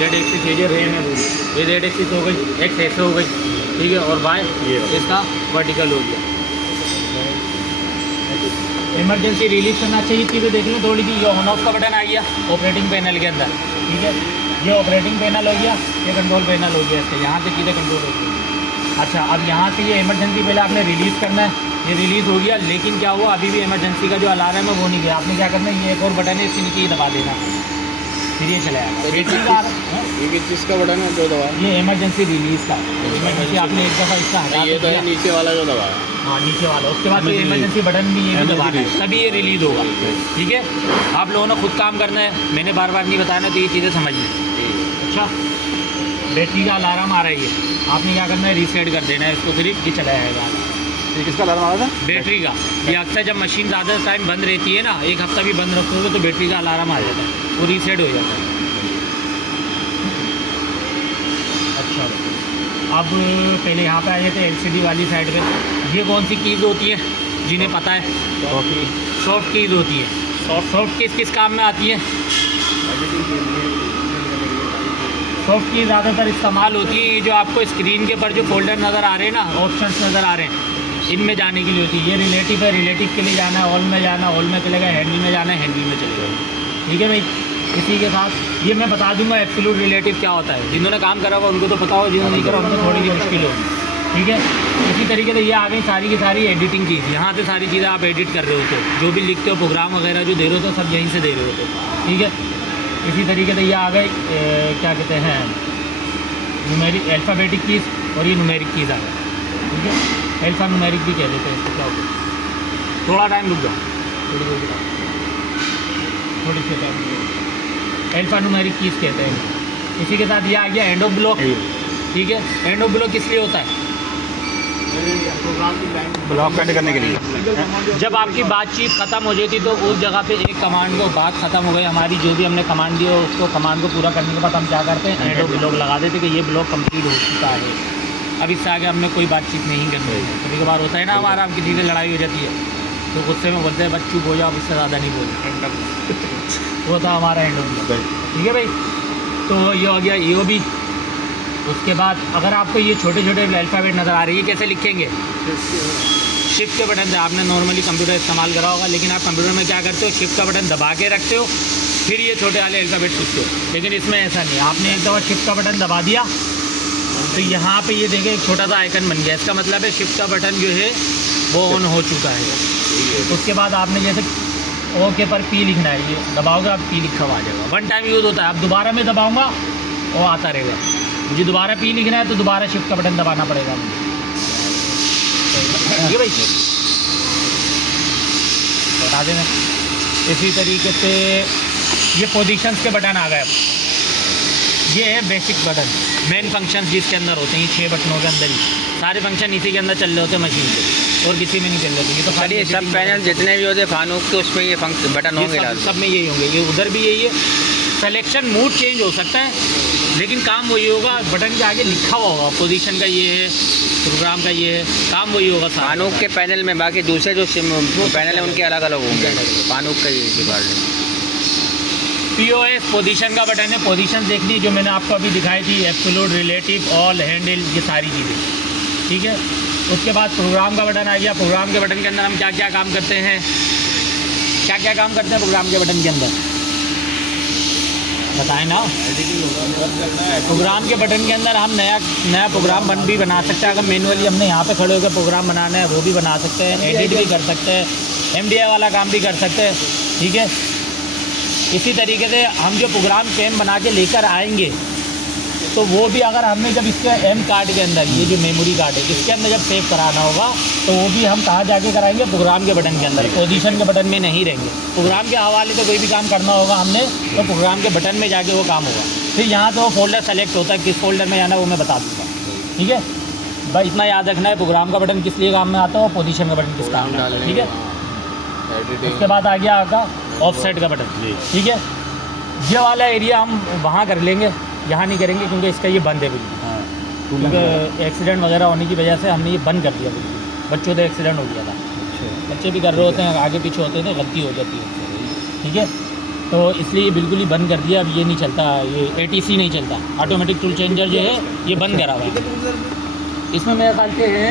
Z axis ये जो RAM है पूरी, ये जेड एक्सिस हो गई, एक्स ऐसे हो गई, ठीक है, और बाय इसका वर्टिकल हो गया। इमरजेंसी रिलीज करना चाहिए चीज़ें देख लें थोड़ी सी। ये ऑन ऑफ का बटन आ गया ऑपरेटिंग पैनल के अंदर, ठीक है, ये ऑपरेटिंग पैनल हो गया, ये कंट्रोल पैनल हो गया, इसका यहाँ से चीज़ें कंट्रोल हो गई। अच्छा, अब यहाँ से ये इमरजेंसी पहले आपने रिलीज़ करना है, ये रिलीज़ हो गया, लेकिन क्या हुआ अभी भी इमरजेंसी का जो अलार्म है वो नहीं गया। आपने क्या करना है, ये एक और बटन है इसके नीचे ही दबा देना, फिर ये चला जाएगा। बैटरी का ये किस चीज़ का बटन है जो दबा? ये इमरजेंसी रिलीज़ का, इमरजेंसी आपने एक दफ़ा इसका हटा ये तो है नीचे वाला जो दबा है। हाँ, नीचे वाला, उसके बाद ये इमरजेंसी बटन भी ये भी दबाना है, तभी ये रिलीज़ होगा, ठीक है। आप लोगों ने खुद काम करना है, मैंने बार बार नहीं बताना, तो ये चीज़ें समझिए। अच्छा, बैटरी का अलार्म आ रही है, आपने क्या करना है, रीसेट कर देना है इसको, फिर ये चला जाएगा। ये किसका अलार्म आ रहा था? बैटरी का। ये अक्सर जब मशीन ज़्यादा टाइम बंद रहती है ना, एक हफ्ता भी बंद रखोगे तो बैटरी का अलार्म आ जाता है, वो रीसेट हो जाता है। अच्छा, अब पहले यहाँ पे आ जाते हैं LCD वाली साइड पे। ये कौन सी कीज़ होती है जिन्हें पता है? सॉफ्ट कीज़ होती है। सॉफ्ट कीज़ किस काम में आती है? सॉफ्ट की ज़्यादातर इस्तेमाल होती है, ये जो आपको स्क्रीन के ऊपर जो फोल्डर नज़र आ रहे हैं ना, ऑप्शंस नज़र आ रहे हैं, इनमें जाने के लिए होती है। ये रिलेटिव है, रिलेटिव के लिए जाना है, ऑल में जाना है, ऑल में चलेगा, हैंडल में जाना है, हैंडल में चलेगा, ठीक है भाई। इसी के साथ ये मैं बता दूंगा एब्सोल्यूट रिलेटिव क्या होता है। जिन्होंने काम करा हुआ उनको तो पता हो, जिन्होंने नहीं करा उनको थोड़ी सी मुश्किल होगी, ठीक है। इसी तरीके से ये आ गई सारी की सारी एडिटिंग की, यहाँ से सारी चीज़ें आप एडिट कर रहे होते हो, जो भी लिखते हो प्रोग्राम वगैरह जो दे रहे हो तो सब यहीं से दे रहे होते हो, ठीक है। इसी तरीके से ये आ गई क्या कहते हैं, न्यूमेरिक अल्फ़ाबेटिक कीज़, और ये न्यूमेरिक कीज़ आ गई, ठीक है। अल्फ़ा न्यूमेरिक भी कह देते हैं इसको, क्या होगा, थोड़ा टाइम रुक जाओ, थोड़ी सी टाइम, अल्फ़ा न्यूमेरिक कीज़ कहते हैं। इसी के साथ ये आ गया एंड ऑफ ब्लॉक, ठीक है। एंड ऑफ ब्लॉक किस लिए होता है? ब्लॉक एंड करने के लिए। जब आपकी बातचीत ख़त्म हो जाती तो उस जगह पे एक कमांड को, बात ख़त्म हो गई हमारी, जो भी हमने कमांड दिया उसको, कमांड को पूरा करने के बाद हम क्या करते हैं, एंड ऑफ ब्लॉक लगा देते कि ये ब्लॉक कंप्लीट हो चुका है, अब इससे आगे हमने कोई बातचीत नहीं करनी है। कभी कभार होता है ना हमारा, हम किसी से लड़ाई हो जाती है तो गुस्से में बोलते हैं बस चुप हो जाओ, उससे ज़्यादा नहीं बोले, वो था हमारा एंड ऑफ ब्लॉक, ठीक है भाई। तो ये हो गया ये भी। उसके बाद अगर आपको ये छोटे छोटे अल्फ़ाबेट नज़र आ रही है, कैसे लिखेंगे? शिफ्ट के बटन से। आपने नॉर्मली कंप्यूटर इस्तेमाल करा होगा, लेकिन आप कंप्यूटर में क्या करते हो, शिफ्ट का बटन दबा के रखते हो, फिर ये छोटे वाले अल्फ़ाबेट लिखते हो। लेकिन इसमें ऐसा नहीं, आपने एक दफ़ा शिफ्ट का बटन दबा दिया तो यहाँ पे ये देखें एक छोटा सा आइकन बन गया, इसका मतलब है शिफ्ट का बटन जो है वो ऑन हो चुका है। उसके बाद आपने जैसे ओके पर पी लिखना है, ये दबाओगे आप पी लिखा हुआ आ जाएगा, वन टाइम यूज़ होता है। अब दोबारा मैं दबाऊँगा वो आता रहेगा, मुझे दोबारा पी लिखना है तो दोबारा शिफ्ट का बटन दबाना पड़ेगा मुझे, ठीक है भाई, बता देना। इसी तरीके से ये पोजीशंस के बटन आ गए। ये है बेसिक बटन, मेन फंक्शंस जिसके अंदर होते हैं, ये 6 बटनों के अंदर ही सारे फंक्शन इसी के अंदर चल रहे होते हैं मशीन पे, और किसी में नहीं चल रहे। ये तो खाली सब पैनल जितने भी होते फानूक के उस पर ये बटन होंगे, सब में यही होंगे, ये उधर भी यही है। सिलेक्शन मूड चेंज हो सकता है, लेकिन काम वही होगा, बटन के आगे लिखा हुआ होगा, पोजीशन का ये है, प्रोग्राम का ये है, काम वही होगा फानूक के पैनल में। बाकी दूसरे जो पैनल है उनके अलग अलग होंगे, फानूक का ये पार्ट है। POS पोजीशन का बटन है, पोजीशन देखनी जो मैंने आपको अभी दिखाई थी, एब्सोल्यूट, रिलेटिव, ऑल, हैंडल, ये सारी चीज़ें, ठीक है। उसके बाद प्रोग्राम का बटन आ गया। प्रोग्राम के बटन के अंदर हम क्या क्या काम करते हैं, क्या क्या काम करते हैं प्रोग्राम के बटन के अंदर, बताएं ना। प्रोग्राम के बटन के अंदर हम नया प्रोग्राम भी बना सकते हैं। अगर मैनुअली हमने यहाँ पे खड़े होकर प्रोग्राम बनाना है वो भी बना सकते हैं, एडिट भी कर सकते हैं, MDI वाला काम भी कर सकते हैं, ठीक है। इसी तरीके से हम जो प्रोग्राम कैम बना के लेकर आएंगे तो वो भी अगर हमने जब इसके M कार्ड के अंदर, ये जो मेमोरी कार्ड है इसके अंदर जब सेव कराना होगा तो वो भी हम कहाँ जाके कराएंगे, प्रोग्राम के बटन के अंदर, पोजीशन के बटन में नहीं रहेंगे। प्रोग्राम के हवाले से कोई भी काम करना होगा हमने तो प्रोग्राम के बटन में जाके वो काम होगा। फिर यहाँ तो फोल्डर सेलेक्ट होता है, किस फोल्डर में जाना है वो मैं बता दूँगा, ठीक है भाई। इतना याद रखना है, प्रोग्राम का बटन किस लिए काम में आता है और पोजीशन का बटन किस काम में आता है, ठीक है। उसके बाद आ गया आपका ऑफसेट का बटन, ठीक है। ये वाला एरिया हम वहाँ कर लेंगे, यहाँ नहीं करेंगे क्योंकि इसका ये बंद है बिल्कुल, क्योंकि एक्सीडेंट वगैरह होने की वजह से हमने ये बंद कर दिया बिल्कुल। बच्चों से एक्सीडेंट हो गया था, बच्चे भी कर रहे होते हैं, आगे पीछे होते हैं तो गलती हो जाती है, ठीक है। तो इसलिए ये बिल्कुल ही बंद कर दिया। अब ये नहीं चलता, ये ATC नहीं चलता, ऑटोमेटिक टूल चेंजर जो है ये बंद करा हुआ है। इसमें मेरे ख्याल से है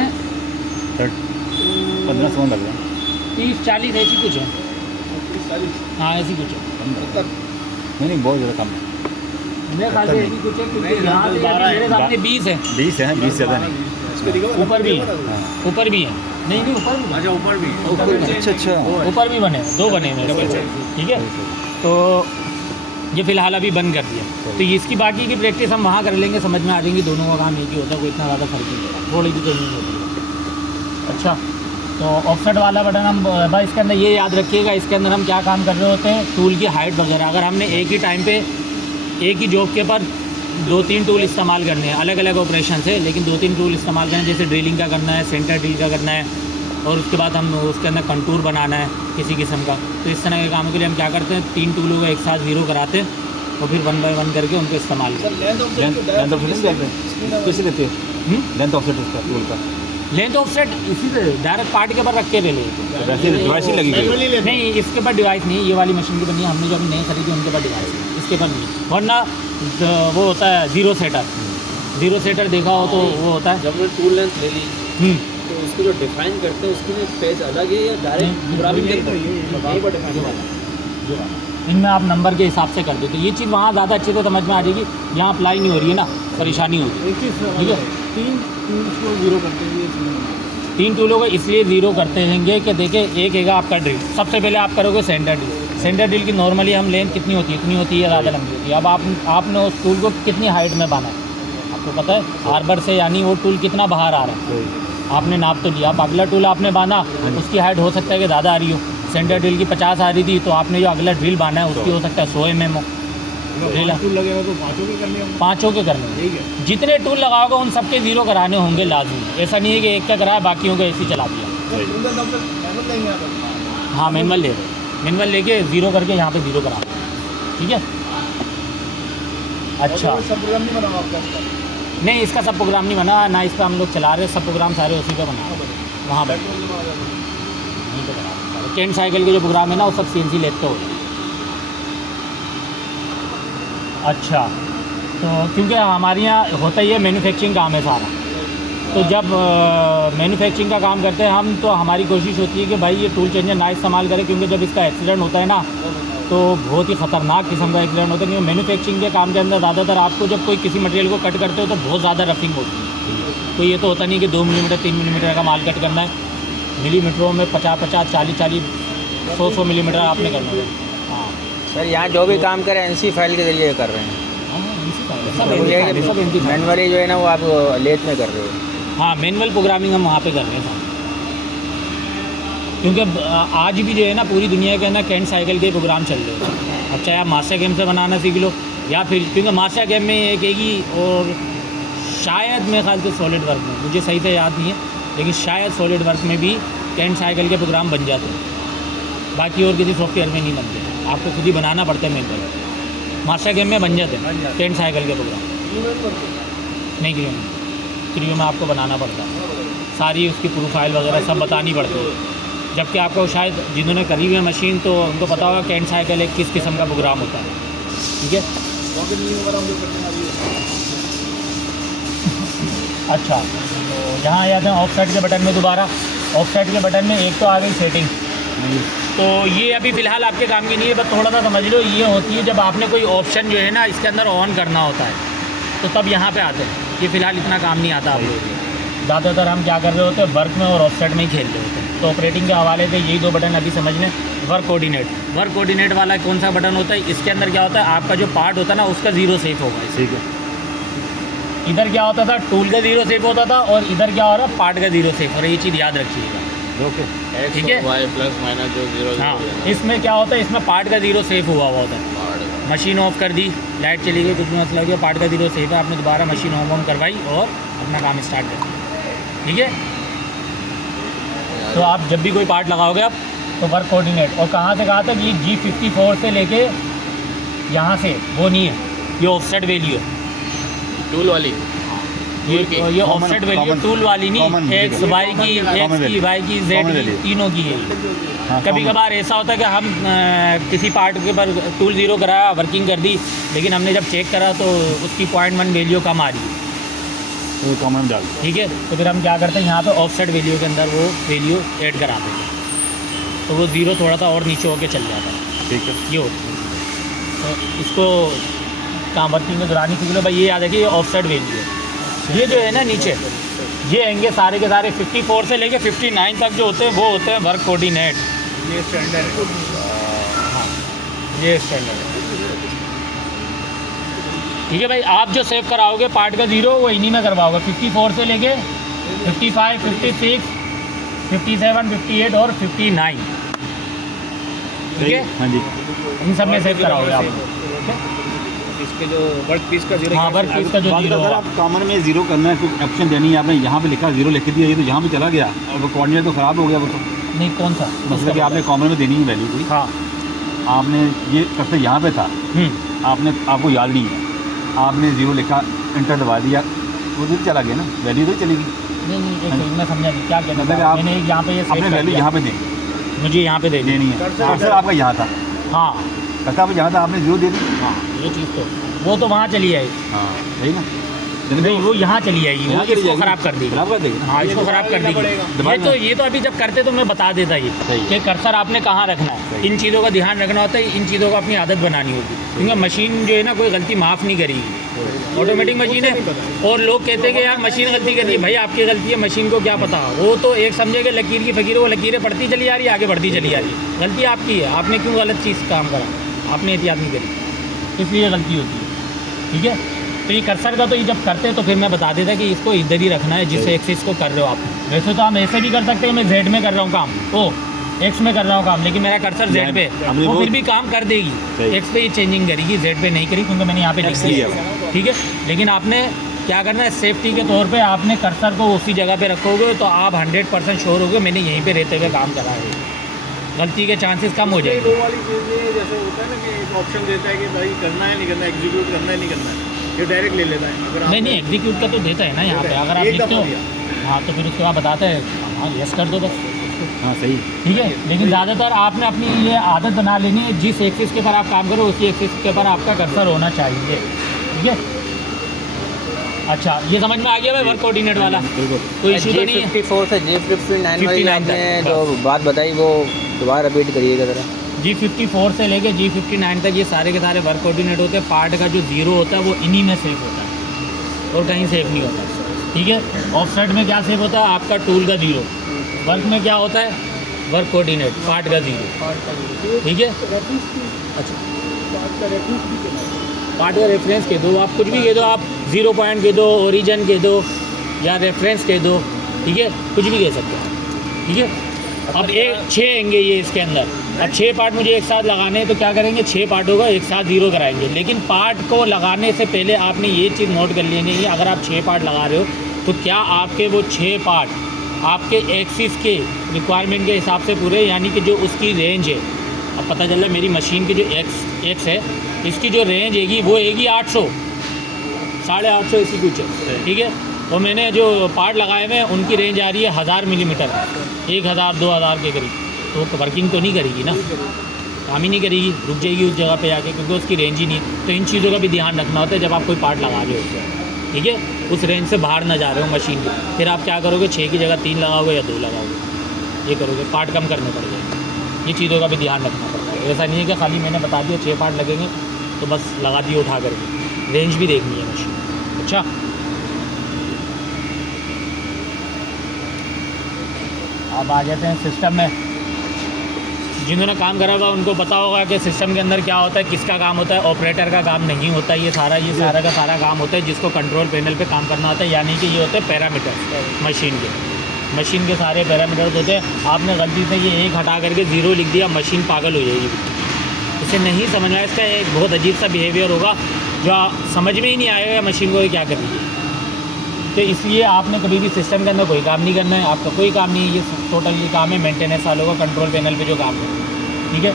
1500 लग रहा है। 30-40 ऐसी कुछ है। हाँ ऐसी कुछ है, नहीं बहुत ज़्यादा कम है। मेरे ख्याल से ऐसी कुछ है, क्योंकि यहाँ से मेरे सामने 20 है। 20 है, 20 ज़्यादा नहीं। ऊपर भी है, ऊपर भी है। नहीं ऊपर भी, अच्छा ऊपर भी, अच्छा ऊपर भी बने, 2 बने मेरे को, ठीक है। तो ये फ़िलहाल अभी बंद कर दिया, तो इसकी बाकी की प्रैक्टिस हम वहाँ कर लेंगे, समझ में आ जाएंगी। दोनों का काम एक ही होता है, कोई इतना ज़्यादा फर्क नहीं होता, थोड़ी भी चेंजिंग होती है। अच्छा, तो ऑफसेट वाला बटन हम भाई इसके अंदर ये याद रखिएगा, इसके अंदर हम क्या काम कर रहे होते हैं, टूल की हाइट वगैरह। अगर हमने एक ही टाइम पे एक ही जॉब के पर 2-3 टूल इस्तेमाल करने हैं, अलग अलग ऑपरेशन से, लेकिन 2-3 टूल इस्तेमाल करना है, जैसे ड्रिलिंग का करना है, सेंटर ड्रिल का करना है, और उसके बाद हम उसके अंदर कंटूर बनाना है किसी किस्म का, तो इस तरह के कामों के लिए हम क्या करते हैं, 3 टूलों को एक साथ ज़ीरो कराते हैं और फिर 1 बाय 1 करके उनको इस्तेमाल करते हैं। लेंथ ऑफसेट कैसे लेते हो? लेंथ ऑफसेट उसका टूल का लेंथ ऑफसेट इसी से डायरेक्ट पार्ट के ऊपर रख के ले लेते हैं। वैसे डिवाइस ही लगी हुई है। नहीं, इसके पर डिवाइस नहीं, ये वाली मशीन की बनी है, हमने जो अभी नहीं खरीदी उनके पर डिवाइस है, इसके पर नहीं। वरना वो होता है ज़ीरो सेटर देखा हो तो वो होता है। जब हमने टूल लेंथ ले ली तो उसको जो डिफाइन करते हैं उसके लिए पेज अलग है या डायरेक्ट प्रोग्रामिंग करते हैं? इनमें आप नंबर के हिसाब से कर देते, ये चीज़ वहाँ ज़्यादा अच्छे से समझ में आ जाएगी, यहाँ अप्लाई नहीं हो रही है ना, परेशानी होगी। ठीक है, 3 टूल्स को ज़ीरो करते हैं, 3 टूलों को इसलिए ज़ीरो करते हैं कि देखिए, एक हैगा आपका ड्रिल, सबसे पहले आप करोगे सेंटर ड्रिल की नॉर्मली हम लेंथ कितनी होती है, इतनी होती है, ज़्यादा लंबी होती है। अब आपने उस टूल को कितनी हाइट में बांधा है, आपको पता है, हार्बर से, यानी वो टूल कितना बाहर आ रहा है, आपने नाप तो लिया। अब अगला टूल आपने बांधा, उसकी हाइट हो सकता है कि ज़्यादा आ रही हो, सेंटर ड्रिल की 50 आ रही थी, तो आपने जो अगला ड्रिल बांधा है उसकी हो सकता है 100 mm हो। टूल लगेगा तो 5 के करने होंगे। 5 के करने, ठीक है। जितने टूल लगाओगे उन सबके ज़ीरो कराने होंगे लाजमी। ऐसा नहीं है कि एक का कराया बाकियों को ऐसे ही चला दिया। हाँ, मैनुअल ले लो, मैनुअल लेके ज़ीरो करके यहाँ पे ज़ीरो करा, ठीक है। अच्छा, सब प्रोग्राम नहीं बना आपका? नहीं, इसका सब प्रोग्राम नहीं बना ना, इस पर हम लोग चला रहे, सब प्रोग्राम सारे उसी पे बना वहाँ पर नहीं पे बना। कैंट साइकिल के जो प्रोग्राम है ना वो सब CNC लेते हो। अच्छा, तो क्योंकि हमारे यहाँ होता ही है मैन्युफैक्चरिंग काम है सारा, तो जब मैन्युफैक्चरिंग का काम करते हैं हम, तो हमारी कोशिश होती है कि भाई ये टूल चेंजर ना इस्तेमाल करें, क्योंकि जब इसका एक्सीडेंट होता है ना तो बहुत ही ख़तरनाक किस्म का एक्सीडेंट होता है। क्योंकि मैन्युफैक्चरिंग के काम के अंदर ज़्यादातर आपको जब कोई किसी मटेरियल को कट करते हो तो बहुत ज़्यादा रफिंग होती है। तो ये तो होता नहीं कि 2 मिलीमीटर 3 मिलीमीटर का माल कट करना है, मिलीमीटरों में 50-50 40-40 100 मिलीमीटर आपने करना है। हाँ सर, यहाँ जो भी काम करें NC फाइल के जरिए कर रहे हैं, सब मैनुअली जो है ना वो आप लेट में कर रहे हो। हाँ, मैनुअल प्रोग्रामिंग हम वहाँ पे कर रहे हैं, क्योंकि आज भी जो है ना पूरी दुनिया के अंदर कैंट साइकिल के प्रोग्राम चल रहे हैं। अब चाहे आप मास्टर गेम से बनाना सीख लो, या फिर क्योंकि मास्टर गेम में एक ही, और शायद मेरे ख्याल से सॉलिड वर्क में, मुझे सही से याद नहीं है, लेकिन शायद सॉलिड वर्क में भी कैंट साइकिल के प्रोग्राम बन जाते हैं, बाकी और किसी सॉफ्टवेयर में नहीं बनते, आपको खुद ही बनाना पड़ता है मैनुअल। मास्टर गेम में बन जाते हैं कैंट साइकिल के प्रोग्राम, नहीं क्रियो में आपको बनाना पड़ता है, सारी उसकी प्रोफाइल वगैरह सब बतानी पड़ती है। जबकि आपको शायद जिन्होंने करी हुई है मशीन तो उनको पता होगा कैंट साइकिल एक किस किस्म का प्रोग्राम होता है, ठीक है। अच्छा, तो यहाँ आ जाते हैं ऑफ साइड के बटन में। दोबारा ऑफ साइड के बटन में एक तो आ गई सेटिंग, तो ये अभी फ़िलहाल आपके काम की नहीं है, बस थोड़ा सा समझ लो। ये होती है जब आपने कोई ऑप्शन जो है ना इसके अंदर ऑन करना होता है, तो तब यहाँ पे आते हैं। ये फ़िलहाल इतना काम नहीं आता आप लोगों को, ज़्यादातर हम क्या कर रहे होते हैं, वर्क में और ऑफ साइड में ही खेल रहे होते हैं। तो ऑपरेटिंग के हवाले से यही 2 बटन अभी समझ लें। वर्क कोऑर्डिनेट वाला कौन सा बटन होता है, इसके अंदर क्या होता है, आपका जो पार्ट होता है ना उसका ज़ीरो सेफ होगा। ठीक है, इधर क्या होता था, टूल का ज़ीरो सेफ होता था, और इधर क्या हो रहा है, पार्ट का ज़ीरो सेफ, और ये चीज़ याद रखिएगा, ठीक है। y प्लस माइनस जो 0 हाँ, इसमें क्या होता है, इसमें पार्ट का ज़ीरो सेफ हुआ होता है। मशीन ऑफ कर दी, लाइट चली गई, कुछ भी मसला हो गया, पार्ट का ज़ीरो सेफ है, आपने दोबारा मशीन ऑन करवाई और अपना काम स्टार्ट कर दिया, ठीक है। तो आप जब भी कोई पार्ट लगाओगे आप, तो वर्क कोऑर्डिनेट, और कहाँ से कहाँ तक, ये G54 से लेके यहाँ से वो नहीं है, ये ऑफसेट वैल्यू है, टूल वाली ये ऑफसेट वैल्यू टूल वाली नहीं, एक्स वाई की, एक्स की, वाई की, जेड की, तीनों की है। कभी कभार ऐसा होता है कि हम किसी पार्ट के पर टूल ज़ीरो कराया, वर्किंग कर दी, लेकिन हमने जब चेक करा तो उसकी 0.1 वैल्यू कम आ रही है, वो कॉमन डाल दो। ठीक है। तो फिर हम क्या करते हैं, यहाँ पे ऑफसेट वैल्यू के अंदर वो वैल्यू ऐड करा देंगे, तो वो ज़ीरो थोड़ा सा और नीचे होके चल जाता है। ठीक है, ये होता है। तो इसको काम वर्किंग में दुरानी सीख लो भाई। ये याद है कि ये ऑफसेट वैल्यू है। ये जो है ना नीचे, ये आएंगे सारे के सारे 54 से लेके 59 तक जो होते हैं वो होते हैं वर्क कोऑर्डिनेट। ये स्टैंडर्ड है। हाँ, ये स्टैंडर्ड है, ठीक है भाई। आप जो सेव कराओगे पार्ट का ज़ीरो वो इन्हीं में करवाओगे, 54 से लेके 55, 56, 57, 58 और 59, ठीक है। हाँ जी, इन सब में सेव कराओगे आप। इसके जो वर्क पीस का जीरो, हाँ, वर्क पीस का जो बात ज़ीरो अगर आप कॉमन में जीरो करना है, कोई ऑप्शन देनी है, आपने यहाँ पे लिखा जीरो लिख दिया, ये तो यहाँ पे चला गया और वो कोऑर्डिनेट तो ख़राब हो गया। वो तो नहीं, कौन सा मतलब कि आपने कॉमन में देनी है वैल्यू कोई, हाँ, आपने ये करते यहाँ पे था, आपने आपको याद नहीं है, आपने जीरो लिखा, इंटर दबा दिया, वो तो चला गया ना, वैल्यू तो चलेगी। नहीं नहीं, एक सेकंड, मैं समझा नहीं क्या कहना मतलब था। आप मैंने यहाँ पे ये सेव अपने कर वैल्यू दिया। यहाँ पे देंगे, मुझे यहाँ पे देनी देनी है। कर्सर आपका यहाँ था, हाँ कर्सर आप यहाँ था, आपने जीरो दे दी। हाँ, ये चीज़ तो वो तो वहाँ चली आएगी, हाँ सही ना, नहीं वो यहाँ चली आएगी, वो यहाँ चली इसको जाएगी। ख़राब कर देगी। खराब कर देगी ना। हाँ, इसको ख़राब कर देगी। ये तो अभी जब करते तो मैं बता देता ये सही है। कि कर्सर आपने कहाँ रखना है, सही। इन चीज़ों का ध्यान रखना होता है, इन चीज़ों को अपनी आदत बनानी होगी, क्योंकि मशीन जो है ना कोई गलती माफ़ नहीं करेगी, ऑटोमेटिक मशीन है। और लोग कहते हैं कि यार मशीन गलती कर रही है, भाई आपकी गलती है, मशीन को क्या पता। वो तो एक समझे कि लकीर की फ़कीर, वो लकीरें पड़ती चली जा रही है, आगे बढ़ती चली जा रही है, गलती आपकी है, आपने क्यों गलत चीज़ काम करा, आपने एहतियात नहीं करी, इसलिए गलती होती है, ठीक है। तो ये कर्सर का तो ये जब करते हैं तो फिर मैं बता देता कि इसको इधर ही रखना है जिस एक्सिस को कर रहे हो आप। वैसे तो हम ऐसे भी कर सकते हैं, मैं जेड में कर रहा हूँ काम, ओ एक्स में कर रहा हूँ काम, लेकिन मेरा कर्सर जेड पे, हमने वो वो- फिर भी काम कर देगी, सही। एक्स पे ये चेंजिंग करेगी, जेड पे नहीं करी, क्योंकि मैंने यहाँ पे लिख दिया है, ठीक है। लेकिन आपने क्या करना है, सेफ्टी के तौर पे आपने कर्सर को उसी जगह पे रखोगे तो आप 100% श्योर होगे मैंने यहीं पे रहते हुए काम करा है, गलती के चांसेस कम हो जाएंगे। दो वाली चीज़ें जैसे होता है ना कि एक ऑप्शन देता है कि भाई करना है नहीं करना, एग्जीक्यूट करना है नहीं करना है, ये डायरेक्ट ले लेता है। अगर नहीं नहीं, एग्जीक्यूट का तो देता है ना यहाँ पे, अगर आप एक लिखते दफ़ा हो दिया। हाँ तो फिर उसके बाद बताते हैं हाँ यस कर दो बस, हाँ सही, ठीक है। लेकिन ज़्यादातर आपने अपनी ये आदत बना लेनी है, जिस एक्सिस के ऊपर आप काम करो उसी एक्सिस के ऊपर आपका कर्सर होना चाहिए, ठीक है। अच्छा, ये समझ में आ गया भाई वर्क कोऑर्डिनेट वाला, बिल्कुल। कोई इशू तो नहीं है। G54 से G59 वाली 59 आपने तक, जो बात बताई वो दोबारा रिपीट करिएगा ज़रा। G54 से लेके G59 तक ये सारे के सारे वर्क कोऑर्डिनेट होते हैं। पार्ट का जो ज़ीरो होता है वो इन्हीं में सेव होता है और कहीं सेव नहीं होता, ठीक है। ऑफसेट में क्या सेव होता है, आपका टूल का ज़ीरो। वर्क में क्या होता है, वर्क कोऑर्डिनेट, पार्ट का ज़ीरो, ठीक है। अच्छा, पार्ट का रेफरेंस कह दो, आप कुछ भी कह दो, आप 0 पॉइंट कह दो, ओरिजिन कह दो या रेफरेंस कह दो, ठीक है, कुछ भी कह सकते हो, ठीक है। अब 6 आएंगे ये इसके अंदर, अब 6 पार्ट मुझे एक साथ लगाने हैं तो क्या करेंगे, 6 पार्टों का एक साथ ज़ीरो कराएंगे। लेकिन पार्ट को लगाने से पहले आपने ये चीज़ नोट कर लेनी है, अगर आप 6 पार्ट लगा रहे हो तो क्या आपके वो 6 पार्ट आपके एक्सिस के रिक्वायरमेंट के हिसाब से पूरे, यानी कि जो उसकी रेंज है, अब पता चल रहा है मेरी मशीन की जो एक्स है इसकी जो रेंज हैगी वो हैगी 800, 850 ऐसी कुछ है, ठीक है। और मैंने जो पार्ट लगाए हुए हैं उनकी रेंज आ रही है 1000 मिलीमीटर, 1000 2000 के करीब, तो वर्किंग तो नहीं करेगी ना, काम ही नहीं करेगी, रुक जाएगी उस जगह पे आके, क्योंकि उसकी रेंज ही नहीं है। तो इन चीज़ों का भी ध्यान रखना होता है जब आप कोई पार्ट लगा रहे हो, ठीक है। उस रेंज से बाहर ना जा रहे हो मशीन की, फिर आप क्या करोगे, 6 की जगह 3 लगाओगे या 2 लगाओगे, ये करोगे, पार्ट कम करने पड़ जाएंगे। ये चीज़ों का भी ध्यान रखना पड़ता है। ऐसा नहीं है कि खाली मैंने बता दिया 6 पार्ट लगेंगे तो बस लगा दिए उठा करके, रेंज भी देखनी है मशीन। अच्छा, अब आ जाते हैं सिस्टम में। जिन्होंने काम करा हुआ उनको पता होगा कि सिस्टम के अंदर क्या होता है, किसका काम होता है। ऑपरेटर का काम नहीं होता, ये सारा का सारा काम होता है जिसको कंट्रोल पैनल पे काम करना होता है, यानी कि ये होते हैं पैरामीटर्स मशीन के सारे पैरामीटर्स होते हैं। आपने गलती से ये एक हटा करके 0 लिख दिया, मशीन पागल हो जाएगी। इसे नहीं समझ में, इसका एक बहुत अजीब सा बिहेवियर होगा जो समझ में ही नहीं आएगा मशीन को ये क्या कर रही है। तो इसलिए आपने कभी भी सिस्टम के अंदर कोई काम नहीं करना है, आपका कोई काम नहीं है, ये टोटल ये काम है मेंटेनेंस वालों का, कंट्रोल पैनल पे जो काम है, ठीक है।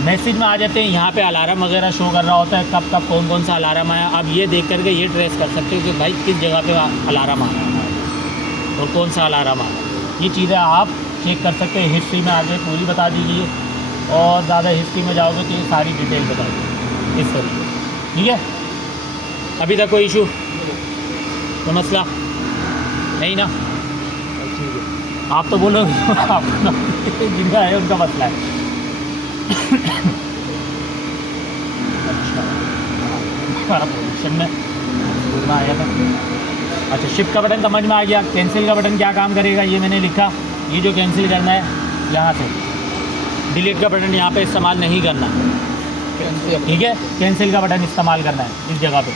मैसेज में आ जाते हैं, यहाँ पे अलार्म वगैरह शो कर रहा होता है, कब कब कौन कौन सा अलार्म आया। आप ये देख करके ये ट्रेस कर सकते हो कि भाई किस जगह पे अलार्म आ रहा है और कौन सा अलार्म आ रहा है। ये चीज़ें आप चेक कर सकते हैं। हिस्ट्री में आगे पूरी बता दीजिए, और ज़्यादा हिस्ट्री में जाओगे तो ये सारी डिटेल बता दीजिए इस तरीके। ठीक है, अभी तक कोई इशू तो मसला नहीं ना? आप तो बोलोगे आप जिनका है उनका मसला है। अच्छा, पोजीशन में बोलना आया था। अच्छा, शिफ्ट का बटन समझ में आ गया। कैंसिल का बटन क्या काम करेगा ये मैंने लिखा। ये जो कैंसिल करना है यहाँ से, डिलीट का बटन यहाँ पे इस्तेमाल नहीं करना, ठीक है। कैंसिल का बटन इस्तेमाल करना है इस जगह पे।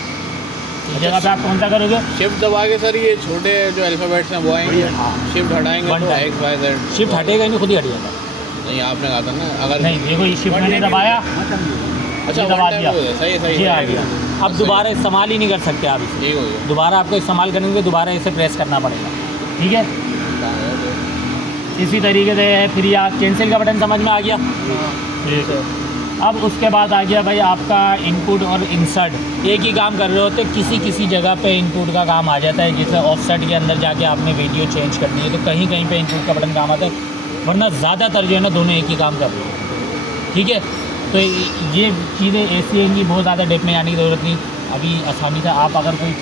इस जगह पे आप कौन सा करोगे? शिफ्ट दबा के सर ये छोटे जो अल्फ़ाबेट्स हैं वो आएंगे। हाँ। शिफ्ट हटाएंगे तो One X Y Z. Shift हटेगा नहीं, खुद ही हट जाएगा। नहीं आपने कहा था ना अगर नहीं देखो, ये शिफ्ट मैंने दबाया, अच्छा ये दबा one दिया, time हो गया, सही है सही ये है। आ गया। अब दोबारा इस्तेमाल ही नहीं कर सकते आप इसे। ठीक हो गया। दोबारा आपको इस्तेमाल करेंगे दोबारा इसे प्रेस करना पड़ेगा, ठीक है। इसी तरीके से फिर या कैंसिल का बटन समझ में आ गया। ठीक है, अब उसके बाद आ गया भाई आपका इनपुट और इंसर्ट। एक ही काम कर रहे होते, किसी किसी जगह पे इनपुट का काम आ जाता है। जैसे ऑफसेट के अंदर जाके आपने वीडियो चेंज करनी है तो कहीं कहीं पे इनपुट का बटन काम आता है, वरना ज़्यादातर जो है ना दोनों एक ही काम कर रहे हैं, ठीक है। तो ये चीज़ें ऐसी हैं कि बहुत ज़्यादा डेप में आने की ज़रूरत नहीं। अभी आसानी से आप अगर कोई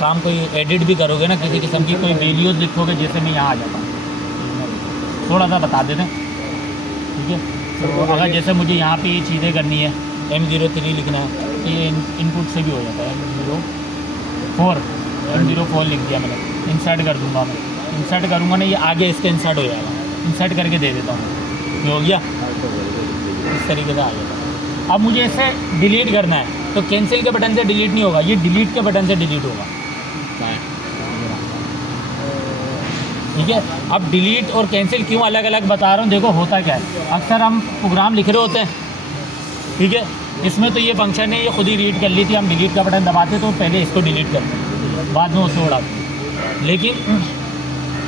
काम कोई एडिट भी करोगे ना, किसी किस्म की कोई वीडियोज़ लिखोगे, जैसे मैं यहाँ आ जाता हूँ, थोड़ा सा बता देते हैं, ठीक है। तो अगर जैसे मुझे यहाँ पे ये चीज़ें करनी है, M03 लिखना है, तो ये इनपुट से भी हो जाता है। M04 लिख दिया मैंने, इंसर्ट कर दूँगा मैं। इंसर्ट करूँगा ना, ये आगे इसके इंसर्ट हो जाएगा। इंसर्ट करके दे देता हूँ, ये हो गया, इस तरीके से आ जाएगा। अब मुझे इसे डिलीट करना है तो कैंसिल के बटन से डिलीट नहीं होगा, ये डिलीट के बटन से डिलीट होगा, ठीक है। अब डिलीट और कैंसिल क्यों अलग अलग बता रहा हूँ, देखो होता क्या है, अक्सर हम प्रोग्राम लिख रहे होते हैं, ठीक है। इसमें तो ये फंक्शन है, ये खुद ही रीड कर ली थी। हम डिलीट का बटन दबाते तो पहले इसको डिलीट करते, बाद में उसे उड़ाते। लेकिन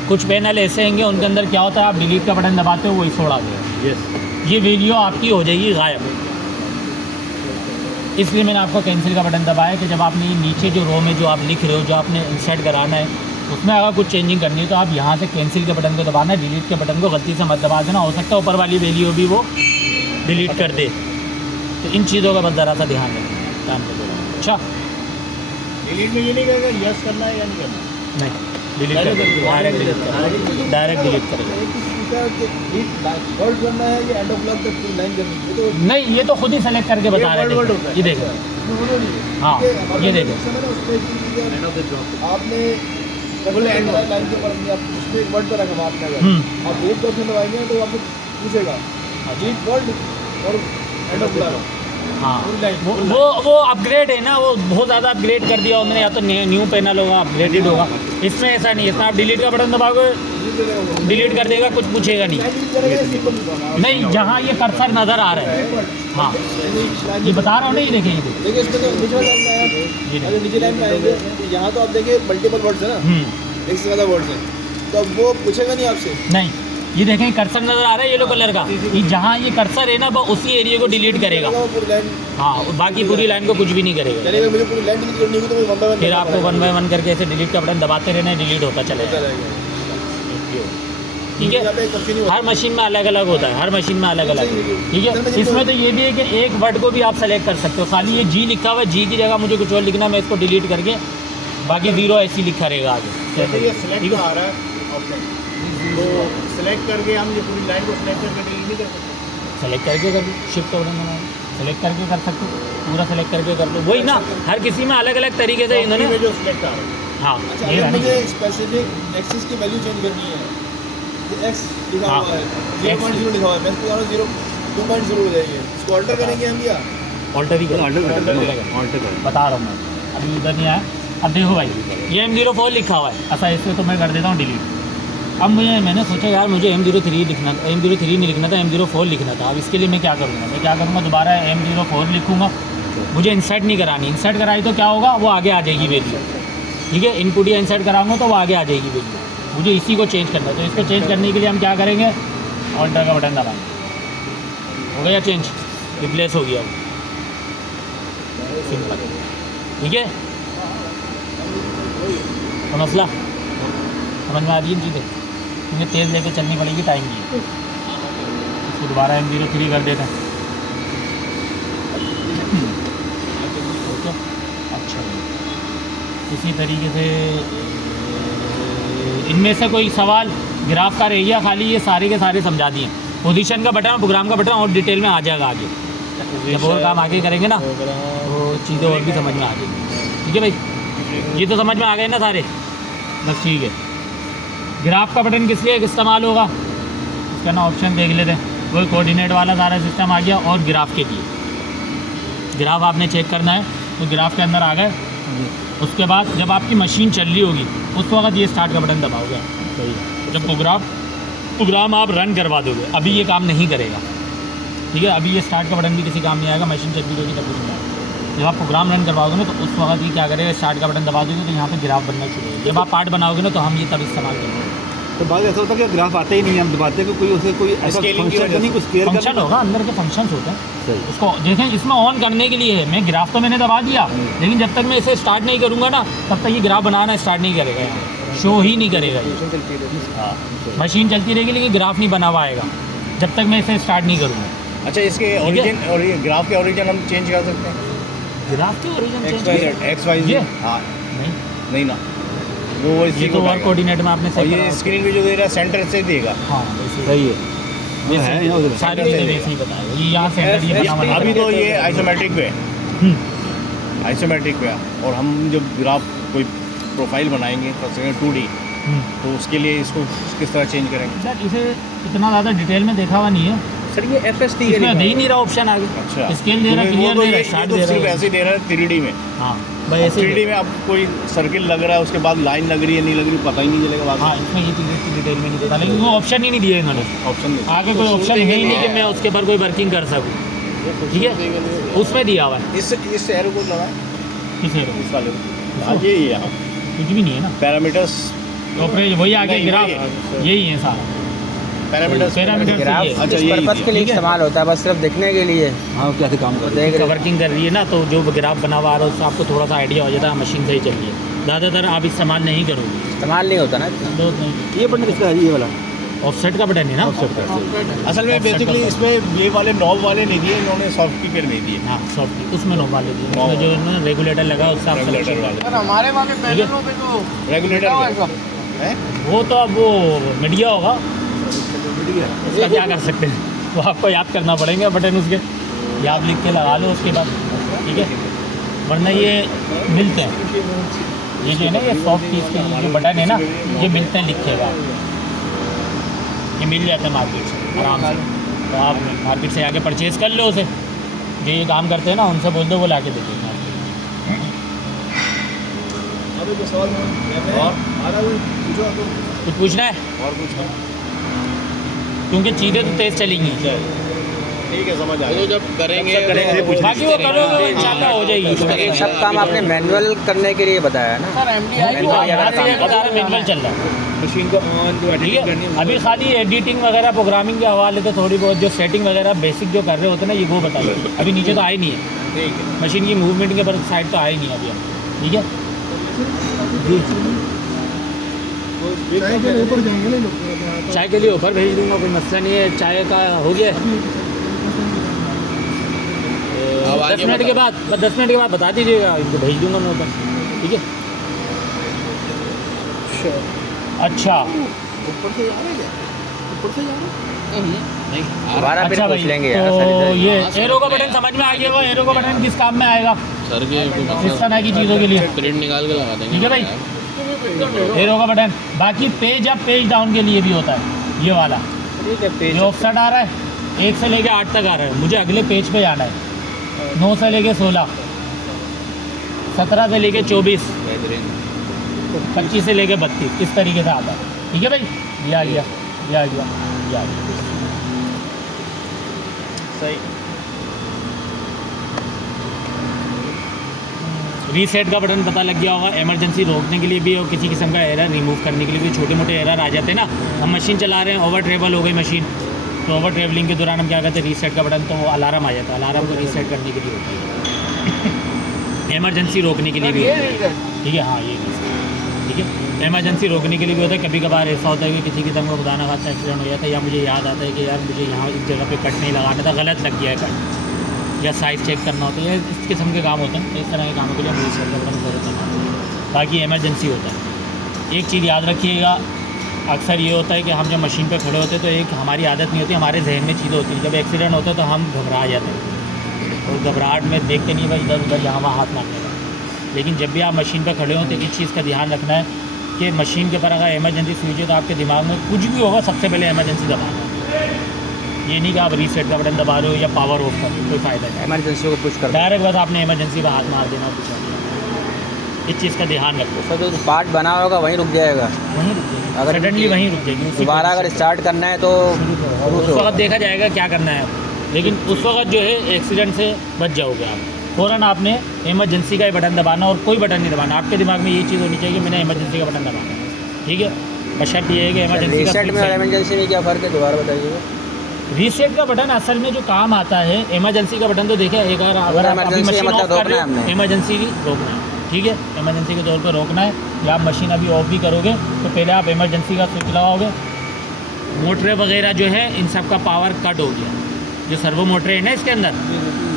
कुछ पैनल ऐसे होंगे उनके अंदर क्या होता है, आप डिलीट का बटन दबाते हो वो इसे उड़ा देगा, ये वीडियो आपकी हो जाएगी गायब। इसलिए मैंने आपको कैंसिल का बटन दबाया कि जब आपने ये नीचे जो रो में जो आप लिख रहे हो, जो आपने इंसर्ट कराना है, उसमें अगर कुछ चेंजिंग करनी है तो आप यहाँ से कैंसिल के बटन को दबाना है, डिलीट के बटन को गलती से मत दबा देना। हो सकता है ऊपर वाली वैल्यू भी वो डिलीट कर दे, तो इन चीज़ों का बस ज़रा सा ध्यान रखें काम के दौरान। अच्छा, डिलीट में ये नहीं कहेगा यस करना है या नहीं करना, नहीं डिलीट कर, डायरेक्ट डिलीट करेगा, डायरेक्ट डिलीट करेगा। वर्ड करना है या एंड ऑफ ब्लॉक तक पूरी लाइन करनी है, तो नहीं, ये तो खुद ही सेलेक्ट करके बता रहे वर्ड थे, होता है। ये देखो, हाँ ये देखो, एंड ऑफ द जॉब आपने बोले एंड लाइन के ऊपर आप उसमें एक वर्ड पे रखा हुआ आपने, अगर आप एक ऑप्शन दबाएंगे तो आपको पूछेगा डिलीट वर्ड और एंड ऑफ ब्लॉक। हाँ वो अपग्रेड है ना, वो बहुत ज़्यादा अपग्रेड कर दिया उन्होंने, या तो न्यू पैनल होगा, अपग्रेडेड होगा। इसमें ऐसा नहीं है, इसमें आप डिलीट का बटन दबाओगे डिलीट कर देगा, कुछ पूछेगा नहीं। नहीं, जहाँ ये कर्सर नज़र आ रहा है, हाँ ये बता रहा हूँ ना, ये देखिए, ये देखिए इसमें तो नीचे लाइन में आया, अगर नीचे लाइन में आएंगे तो यहाँ तो आप देखिए मल्टीपल वर्ड्स है ना, एक से ज़्यादा वर्ड्स हैं, तो अब वो पूछेगा नहीं आपसे। नहीं, ये देखें कर्सर नज़र आ रहा है येलो कलर का, ये जहाँ ये कर्सर है ना वो उसी एरिया को डिलीट करेगा, हाँ बाकी पूरी लाइन को कुछ भी नहीं करेगा। चलिए मुझे पूरी लाइन डिलीट करनी होगी तो मैं वन बाय वन फिर आपको 1 बाय 1 करके ऐसे डिलीट का बटन दबाते रहना है, डिलीट होता चलेगा, ठीक है। हर मशीन में अलग अलग होता है, हर मशीन में अलग अलग, ठीक है। इसमें तो ये भी है कि एक वर्ड को भी आप सेलेक्ट कर सकते हो, खाली ये जी लिखा हुआ है, जी की जगह मुझे कुछ और लिखना, मैं इसको डिलीट करके बाकी 0 ऐसे ही लिखा रहेगा आगे। ये सिलेक्ट आ रहा है ऑप्शन, तो सेलेक्ट करके हम ये पूरी लाइन को सेलेक्ट करके डिलीट नहीं कर सकते। सेलेक्ट करके कर लो, शिफ्ट का बटन दबाओ, सेलेक्ट करके कर सकते हो, पूरा सेलेक्ट करके कर लो, वही ना, हर किसी में अलग अलग तरीके से इन्होंने, जो सिलेक्ट आ रहा है। हाँ अच्छा, ये अगर है मुझे स्पेसिफिक एक्सिस की वैल्यू चेंज करनी है, ये एक्स लिखा हाँ, हुआ है, 0.0 लिखा हुआ है, मैं इसको 2.0 हो जाएगी, इसको ऑल्टर करेंगे हम या ऑल्टर ही करो, बता रहा हूँ मैं, अभी उधर नहीं आया। अब देखो भाई, ये M04 लिखा हुआ है, ऐसा इससे तो मैं कर देता हूँ डिलीट। अब मैंने सोचा यार मुझे M03 लिखना था, M03 नहीं लिखना था, M04 लिखना था। अब इसके लिए मैं क्या करूँगा, मैं क्या करूँगा, दोबारा M04 लिखूँगा। मुझे इंसर्ट नहीं करानी, इंसर्ट कराई तो क्या होगा, वो आगे आ जाएगी वैल्यू, ठीक है। इनपुट या इंसर्ट कराऊंगा तो वो आगे आ जाएगी वैल्यू, मुझे इसी को चेंज करना है। तो इसको चेंज करने के लिए हम क्या करेंगे, ऑल्टर का बटन दबाएंगे, हो गया चेंज, रिप्लेस हो गया वो, सिंपल। ठीक है, तो मसला समझ में आ रही है चीज़ें, क्योंकि तेल लेके चलनी पड़ेगी टाइम की। इसको दोबारा M03 कर देते हैं। ओके, अच्छा, इसी तरीके से इनमें से कोई सवाल ग्राफ का रह गया खाली, ये सारे के सारे समझा दिए। पोजीशन का बटन, प्रोग्राम का बटन और डिटेल में आ जाएगा आगे, जब और काम आगे करेंगे ना तो चीज़ें और भी समझ में आ जाएगी। ठीक है भाई, ये तो समझ में आ गए ना सारे, बस ठीक है। ग्राफ का बटन किस लिए इस्तेमाल होगा, इसका ना ऑप्शन देख लेते हैं। वही कोऑर्डिनेट वाला सारा सिस्टम आ गया, और ग्राफ के लिए ग्राफ आपने चेक करना है तो ग्राफ के अंदर आ गए। उसके बाद जब आपकी मशीन चल रही होगी उस वक्त ये स्टार्ट का बटन दबाओगे, सही है। जब प्रोग्राम आप रन करवा दोगे, अभी ये काम नहीं करेगा, ठीक है। अभी ये स्टार्ट का बटन भी किसी काम नहीं आएगा, मशीन चल रही होगी तब कुछ नहीं आएगा। जब आप प्रोग्राम रन करवाओगे ना तो उस वक्त ये क्या करेगा, स्टार्ट का बटन दबा दोगे तो यहाँ पे ग्राफ बनना शुरू होगा। जब आप पार्ट बनाओगे ना तो हम ये तब इस्तेमाल करेंगे। तो बात ऐसा होता है कि ग्राफ आते ही नहीं, हम दबाते हैं कि कोई उसे कोई ऐसा फंक्शन तो नहीं, कुछ क्लियर फंक्शन होगा, अंदर के फंक्शंस होते हैं। सही। उसको देखें, इसमें ऑन करने के लिए है। मैं ग्राफ तो मैंने दबा दिया, लेकिन जब तक मैं इसे स्टार्ट नहीं करूँगा ना तब तक ये ग्राफ बनाना स्टार्ट नहीं करेगा, यहाँ शो ही नहीं करेगा ये। हाँ, मशीन चलती रहेगी लेकिन ग्राफ नहीं बना हुआ आएगा जब तक मैं इसे स्टार्ट नहीं करूँगा। अच्छा, इसके ओरिजिन और ये ग्राफ के ओरिजिन हम चेंज कर सकते हैं? ग्राफ के ओरिजिन XYZ ये? हाँ, नहीं, नहीं ना, वो इसी ये को तो और बताएगा। कोऑर्डिनेट में आपने और सेट ये करा। स्क्रीन पे जो दे रहा है सेंटर से देगा। हाँ वैसे ही। सही है, ये है यहाँ उधर। सारी चीज़ें वैसे ही बताएगा ये, यहाँ सेंटर ये बना हुआ अभी है। तो ये आइसोमेट्रिक पे है, हम्म, आइसोमेट्रिक पे है। और हम जब ग्राफ कोई प्रोफाइल बनाएंगे 2D, तो उसके लिए इसको किस तरह चेंज करेंगे? सर इसे इतना ज़्यादा डिटेल में देखा हुआ नहीं है सर ये FST इसमें, दे ही नहीं रहा ऑप्शन आगे। अच्छा, स्केल दे रहा, तो क्लियर वो दे तो रहा, ये स्टार्ट तो दे सिर्फ रहा है। ऐसे ही दे रहा है 3D में। हाँ भाई ऐसे ही 3D में अब कोई सर्किल लग रहा है, उसके बाद लाइन लग रही है नहीं लग रही पता ही नहीं चलेगा। हाँ, इसमें ये चीज़ें की डिटेल में नहीं देता, लेकिन वो ऑप्शन ही नहीं दिए इन्होंने। ऑप्शन आगे कोई ऑप्शन है ही नहीं कि मैं उसके ऊपर कोई वर्किंग कर सकूँ, ठीक है। उसमें दिया हुआ है इस एरो को लगाए, किसे इस वाले को। हाँ, ये ही है कुछ भी नहीं है ना, पैरामीटर्स, ऑपरेट वही आगे नहीं, ग्राफ वही है। यही है सारा पैरामीटर्स पैरामीटर ग्राफ अच्छा, इस ये पर्पज़ के लिए ठीक है। इस्तेमाल होता है, बस सिर्फ दिखने के लिए। हाँ, कैसे काम कर देख रहे वर्किंग कर रही है ना, तो जो ग्राफ बना हुआ आ रहा है उससे आपको थोड़ा सा आइडिया हो जाता है मशीन सही चल रही है। ज़्यादातर आप इस्तेमाल नहीं करोगे इस्तेमाल नहीं होता ना इतना। तो नहीं। ये बटन किसका है, ये वाला ऑफसेट का बटन है ना, ऑफसेट का। असल में बेसिकली इसमें ये वाले नॉब वाले नहीं दिए इन्होंने, सॉफ्ट की पेयर नहीं दिए, हाँ सॉफ्ट उसमें नो वाले दिए, उसमें जो इन्होंने रेगुलेटर लगा उससे आप रेगुलेटर selection वाले। सर हमारे वहाँ के पैनलों पे तो रेगुलेटर हुआ है सब। है वो तो अब वो मीडिया होगा, उसका क्या कर सकते हैं, वो आपको याद करना पड़ेंगे बटन उसके, ये आप लिख के लगा लो उसके बाद, ठीक है। वरना ये मिलते हैं, ये जो है ना ये सॉफ्ट चीज़ के जो बटन है ना ये मिलते हैं लिखेगा, ये मिल जाता है मार्केट से आराम से। तो आप मार्केट से आके परचेज़ कर लो उसे, जो ये काम करते हैं ना उनसे बोल दो वो ला के दे देंगे आपको। अभी तो सवाल है और? आ रहा है पूछो तो कुछ पूछना है, और कुछ नहीं? क्योंकि चीज़ें तो तेज़ चलेंगी, ठीक है, समझ आ गया। जब करेंगे बाकी वो करोगे वो इंशाल्लाह हो जाएगी। सब काम आपने मैनुअल करने के लिए बताया है ना। सर MDI तो यहाँ से ये बता रहे मैनुअल चल रहा है, मशीन को ऑन जो ठीक है। अभी खाली एडिटिंग वगैरह प्रोग्रामिंग के हवाले से थोड़ी बहुत जो सेटिंग वगैरह बेसिक जो कर रहे होते हैं ना ये वो बताइए। अभी नीचे तो आए नहीं है, ठीक है, मशीन की मूवमेंट के पर साइड तो आए नहीं है अभी हम, ठीक है जी। चाय के ऊपर जाएंगे ना लोग। चाय के लिए ऊपर भेज दूंगा, कोई मसला नहीं है। चाय का हो गया 10 मिनट के बाद, बस 10 मिनट के बाद बता दीजिएगा, इनको भेज दूंगा मैं ऊपर, ठीक है। अच्छा ऊपर से जा रहे हैं क्या? ऊपर से जा रहे हैं? दोबारा फिर अच्छा पूछ भाई, लेंगे यार सारी तो तरह। ये एरो का बटन समझ में आ गया, वो एरो का बटन किस काम में आएगा, सर के इस तरह की चीज़ों के लिए, प्रिंट निकाल के लगा देंगे। ठीक है भाई। एरो का बटन बाकी पेज अप पेज डाउन के लिए भी होता है, ये वाला ठीक है, पेज ये ऑफसेट आ रहा है 1 से लेके 8 तक आ रहा है, मुझे अगले पेज पे जाना है। 9 से लेके 16, 17 से लेके 24, 25 से लेके 32, इस तरीके से आता है, ठीक है भाई। ये आ गया, ये आ गया, ये आ गया, सही। रीसेट का बटन पता लग गया होगा, इमरजेंसी रोकने के लिए भी और किसी किस्म का एरर रिमूव करने के लिए भी। छोटे मोटे एरर आ जाते हैं ना, हम मशीन चला रहे हैं, ओवर ट्रेबल हो गई मशीन, तो ओवर ट्रैवलिंग के दौरान हम क्या करते हैं, रीसेट का बटन, तो वो अलार्म आ जाता है, अलार्म को रीसेट करने के लिए होता है। इमरजेंसी रोकने के लिए भी होता है, ठीक है, हाँ ये ठीक है, इमरजेंसी रोकने के लिए भी होता है। कभी कभार ऐसा होता है कि किसी किस्म का खुदा न खास्ता एक्सीडेंट हो जाता है, या मुझे याद आता है कि यार मुझे यहाँ इस जगह पे कट नहीं लगाना था, गलत लग गया है कट, या साइज़ चेक करना होता है, या इस किस्म के काम होते हैं। इस तरह के कामों के लिए हम रीसेट का बटन ज़रूरत करना होता है, बाकी इमरजेंसी होता है। एक चीज़ याद रखिएगा, अक्सर ये होता है कि हम जब मशीन पर खड़े होते हैं तो एक हमारी आदत नहीं होती, हमारे जहन में चीज़ें होती हैं। जब एक्सीडेंट होता है तो हम घबरा जाते हैं, और घबराहट में देखते नहीं भाई इधर उधर यहाँ वहाँ हाथ मारने का। लेकिन जब भी आप मशीन पर खड़े हों तो इस चीज़ का ध्यान रखना है कि मशीन के ऊपर अगर इमरजेंसी स्विच है तो आपके दिमाग में कुछ भी होगा सबसे पहले इमरजेंसी दबाना है। ये नहीं कि आप रीसेट का बटन दबा रहे हो या पावर ऑफ कर रहे हो, कोई फ़ायदा नहीं। इमरजेंसी को पुश कर दो। डायरेक्ट बस आपने इमरजेंसी पर हाथ मार देना और कुछ नहीं। इस चीज़ का ध्यान रखो। सर जो पार्ट बना होगा वहीं रुक जाएगा, वहीं रुक जाएगी, अगर सडनली वहीं रुक जाएगी। दोबारा अगर स्टार्ट करना है तो उस वक्त देखा जाएगा क्या करना है, लेकिन उस वक्त जो है एक्सीडेंट से बच जाओगे आप। फ़ौरन आपने इमरजेंसी का ही बटन दबाना और कोई बटन नहीं दबाना। आपके दिमाग में ये चीज़ होनी चाहिए कि मैंने इमरजेंसी का बटन दबाना है, ठीक है। बशर्त ये है कि इमरजेंसी रीसेट में और का इमरजेंसी में क्या फ़र्क है, दोबारा बताइएगा। रीसेट का बटन असल में जो काम आता है, इमरजेंसी का बटन तो देखिए एक अगर आप अभी इमरजेंसी मशीन मतलब ऑफ कर रोकना रहे है हो, हमने। इमरजेंसी की रोकना है, ठीक है, इमरजेंसी के तौर पर रोकना है। या आप मशीन अभी ऑफ भी करोगे तो पहले आप इमरजेंसी का स्विच लगाओगे। मोटरें वगैरह जो है इन सब का पावर कट हो गया, जो सर्वो मोटरें हैं ना इसके अंदर,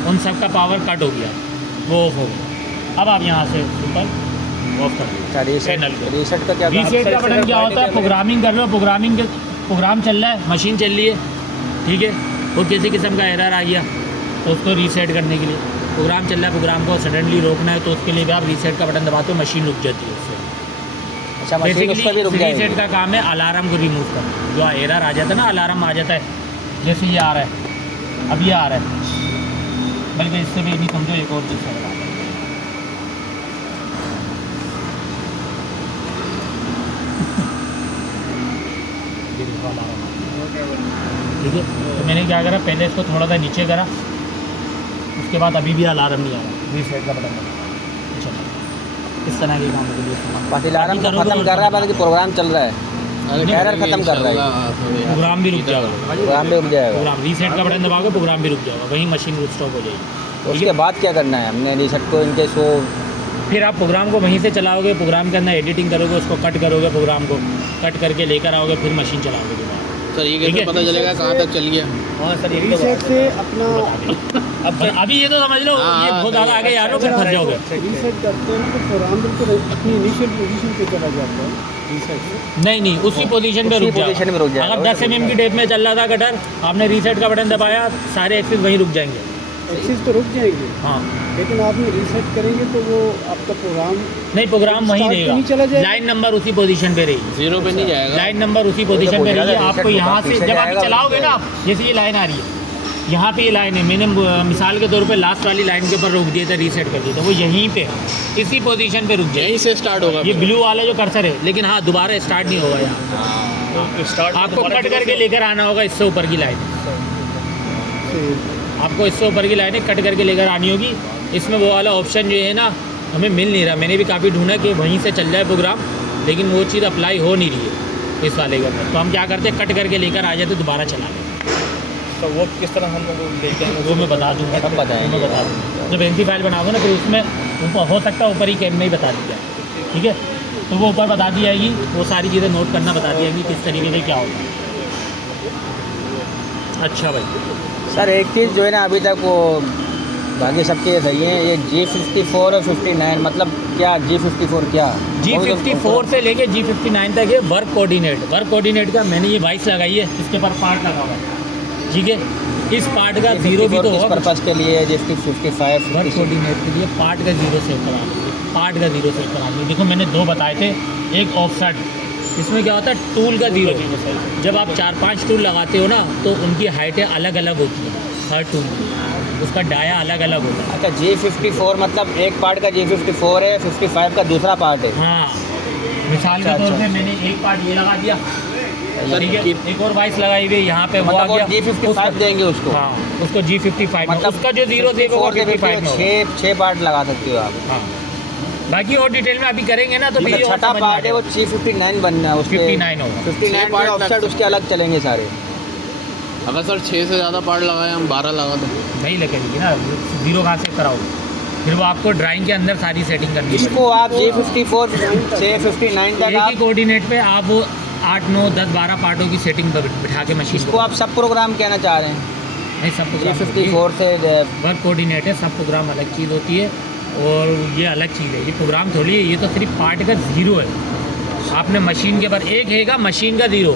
उन सब का पावर कट हो गया, वो ऑफ हो गया। अब आप यहाँ से सिंपल ऑफ कर दो। अच्छा चैनल को। रीसेट का क्या रीसेट का बटन क्या होता है, प्रोग्रामिंग कर रहे हो, प्रोग्राम चल रहा है, मशीन चल रही है, ठीक है, वो किसी किस्म का एरर आ गया तो उसको रीसेट करने के लिए प्रोग्राम चल रहा है, प्रोग्राम को सडनली रोकना है तो उसके लिए भी आप रीसेट का बटन दबाते हो, मशीन रुक जाती है उससे। अच्छा मशीन उस पर भी रुक रीसेट जाएगी। का काम है अलार्म को रिमूव करना। जो एरर आ जाता है ना, अलार्म आ जाता है, जैसे ये आ रहा है, अब ये आ रहा है, बल्कि इससे भी नहीं समझो एक और चीज़ से बता दें। ठीक है, तो मैंने क्या करा, पहले इसको थोड़ा सा नीचे करा, उसके बाद अभी भी अलार्म नहीं आ रहा, रीसेट का बटन दबाया। चलो इस तरह के कामों के लिए इस्तेमाल। बस अलार्म को ख़त्म कर रहा है, बल्कि प्रोग्राम चल रहा है, एरर ख़त्म कर रहा है, प्रोग्राम भी रुक जाएगा, प्रोग्राम भी रुक जाएगा। प्रोग्राम रीसेट का बटन दबाओगे प्रोग्राम भी रुक जाएगा, वहीं मशीन स्टॉप हो जाएगी। उसके बाद क्या करना है हमने रीसेट को, इनके शो फिर आप प्रोग्राम को वहीं से चलाओगे, प्रोग्राम के अंदर एडिटिंग करोगे, उसको कट करोगे, प्रोग्राम को कट करके लेकर आओगे, फिर मशीन चलाओगे दोबारा। सर ये कैसे पता चलेगा कहाँ तक चल गया? हाँ सर, ये रीसेट से अपना अब अभी ये तो समझ लो, ये बहुत ज़्यादा आगे जा रहे हो, फिर फंस जाओगे। रीसेट करते हैं तो प्रोग्राम बिल्कुल अपनी इनिशियल पोजीशन पे चला जाता है रीसेट से। नहीं, उसी पोजीशन पे उसी रुक पोजीशन में रुक जाएगा। जाएगा। अगर 10 mm की टेप में चल रहा था कटर, आपने रीसेट का बटन दबाया, सारे एक्सिस वहीं रुक जाएंगे। एक्सिस तो रुक जाएंगे, हाँ, लेकिन आपने रीसेट करेंगे तो वो आपका प्रोग्राम नहीं, प्रोग्राम वहीं Start रहेगा, नहीं चला जाएगा? लाइन नंबर उसी पोजीशन पे रहेगी, जीरो पे नहीं जाएगा? लाइन नंबर उसी पोजीशन पे रहेगी। आपको यहाँ से जब आप जाएगा, चलाओगे ना, जैसे ये लाइन आ रही है, यहाँ पे ये लाइन है, मैंने मिसाल के तौर पे लास्ट वाली लाइन के ऊपर रोक दिए थे, रीसेट कर दिया था, वो यहीं पे इसी पोजीशन पे रुक जाए। यहीं से स्टार्ट होगा ये फिर? ब्लू वाला जो कर्सर है, लेकिन हाँ दोबारा स्टार्ट नहीं होगा यहाँ, तो स्टार्ट आपको कट करके लेकर आना होगा इससे ऊपर की लाइन, आपको इससे ऊपर की लाइनें कट करके लेकर आनी होगी। इसमें वो वाला ऑप्शन जो है ना, हमें मिल नहीं रहा, मैंने भी काफ़ी ढूंढा कि वहीं से चल जाए प्रोग्राम, लेकिन वो चीज़ अप्लाई हो नहीं रही है इस वाले के ऊपर। तो हम क्या करते हैं, कट करके लेकर आ जाते, दोबारा चला लेते। तो वो किस तरह हम लोग लेते हैं? वो मैं बता दूँगा, सब बताएंगे। मैं बता दूँगा। जब एनसी फाइल बनाओगे ना, फिर उसमें ऊपर हो सकता है ऊपर ही कैम में ही बता दी जाए, ठीक है, तो वो ऊपर बता दी जाएगी, वो सारी चीज़ें नोट करना बता दी जाएंगी किस तरीके से क्या होगा। अच्छा भाई, सर एक चीज़ जो है ना, अभी तक वो बाकी सब चीज़ें सही हैं, ये G54 और 59 मतलब क्या, G54 क्या? G54 से लेके G59 तक है वर्क कोऑर्डिनेट का मैंने ये वाइस लगाई है, इसके पर पार्ट लगा हुआ है, ठीक है। इस पार्ट का जीरो भी तो किस होगा, पर्पज़ के लिए? जिसकी 55 वर्क कोऑर्डिनेट के लिए पार्ट का जीरो सेट करा लीजिए, पार्ट का जीरो सेट करा लीजिए। देखो मैंने दो बताए थे, एक ऑफसेट, इसमें क्या होता है, टूल का जीरो। जब आप 4-5 टूल लगाते हो ना, तो उनकी हाइटें अलग अलग होती हैं, हर टूल की उसका डाया अलग अलग होता है। अच्छा G54 मतलब एक पार्ट का G54 है, 55 का दूसरा पार्ट है। हाँ, मिसाल के तौर पे मैंने एक पार्ट ये लगा दिया, ठीक है, एक और वाइस लगाई हुई यहाँ पे, वो आ मतलब वो गया G55 देंगे उसको। हाँ, उसको G55 मतलब उसका जो जीरो देगा वो 55 में होगा। 6 पार्ट लगा सकते हो आप। हाँ, बाकी और डिटेल में अभी करेंगे ना तो फिर मतलब ये और छठा समझ में आ पार्ट है वो जाएगा। G59 बनना है, उसके 59 होगा। 59 के ऑफसेट उसके अलग चलेंगे सारे। अगर सर 6 से ज़्यादा पार्ट लगाए हम 12 लगा दो नहीं लगेगी ना, ज़ीरो कहाँ से कराओ, फिर वो आपको ड्राइंग के अंदर सारी सेटिंग करनी है। इसको आप G54 से 59 तक एक ही आप कोऑर्डिनेट पे आप वो 8, 9, 10, 12 पार्टों की सेटिंग बिठा के मशीन इसको आप सब प्रोग्राम कहना चाह रहे हैं। नहीं, सब प्रोग्राम G54 से वर्क कोऑर्डिनेट है, सब प्रोग्राम अलग चीज़ होती है और ये अलग चीज़ है, ये प्रोग्राम थोड़ी है, ये तो सिर्फ पार्ट का ज़ीरो है। आपने मशीन के पर एक हैगा मशीन का ज़ीरो,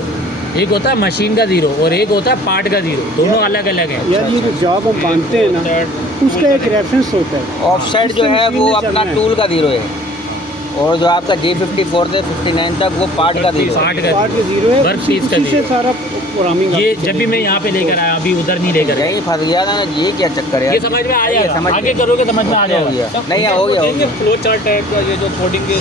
एक होता है मशीन का ज़ीरो और एक होता है पार्ट का ज़ीरो, दोनों अलग अलग है। यार ये जो जॉब हम बांधते हैं ना, उसका एक रेफरेंस होता है। ऑफसेट जो है वो अपना टूल का ज़ीरो है और जो आपका G54 से 59 तक वो पार्ट का ज़ीरो है। पार्ट पार्ट का के जीरो है, वर्क पीस का उसी से ज़ीरो। सारा प्रोग्रामिंग ये जब भी मैं यहाँ पे लेकर आया, अभी उधर नहीं लेकर आया, यही फंस गया था ना, ये क्या चक्कर है? ये समझ में आ ये जाएगा, समझ आगे गए। करोगे समझ में आ हो जाएगा। गया नहीं, हो गया हो गया। फ्लो चार्ट टाइप का ये जो कोडिंग के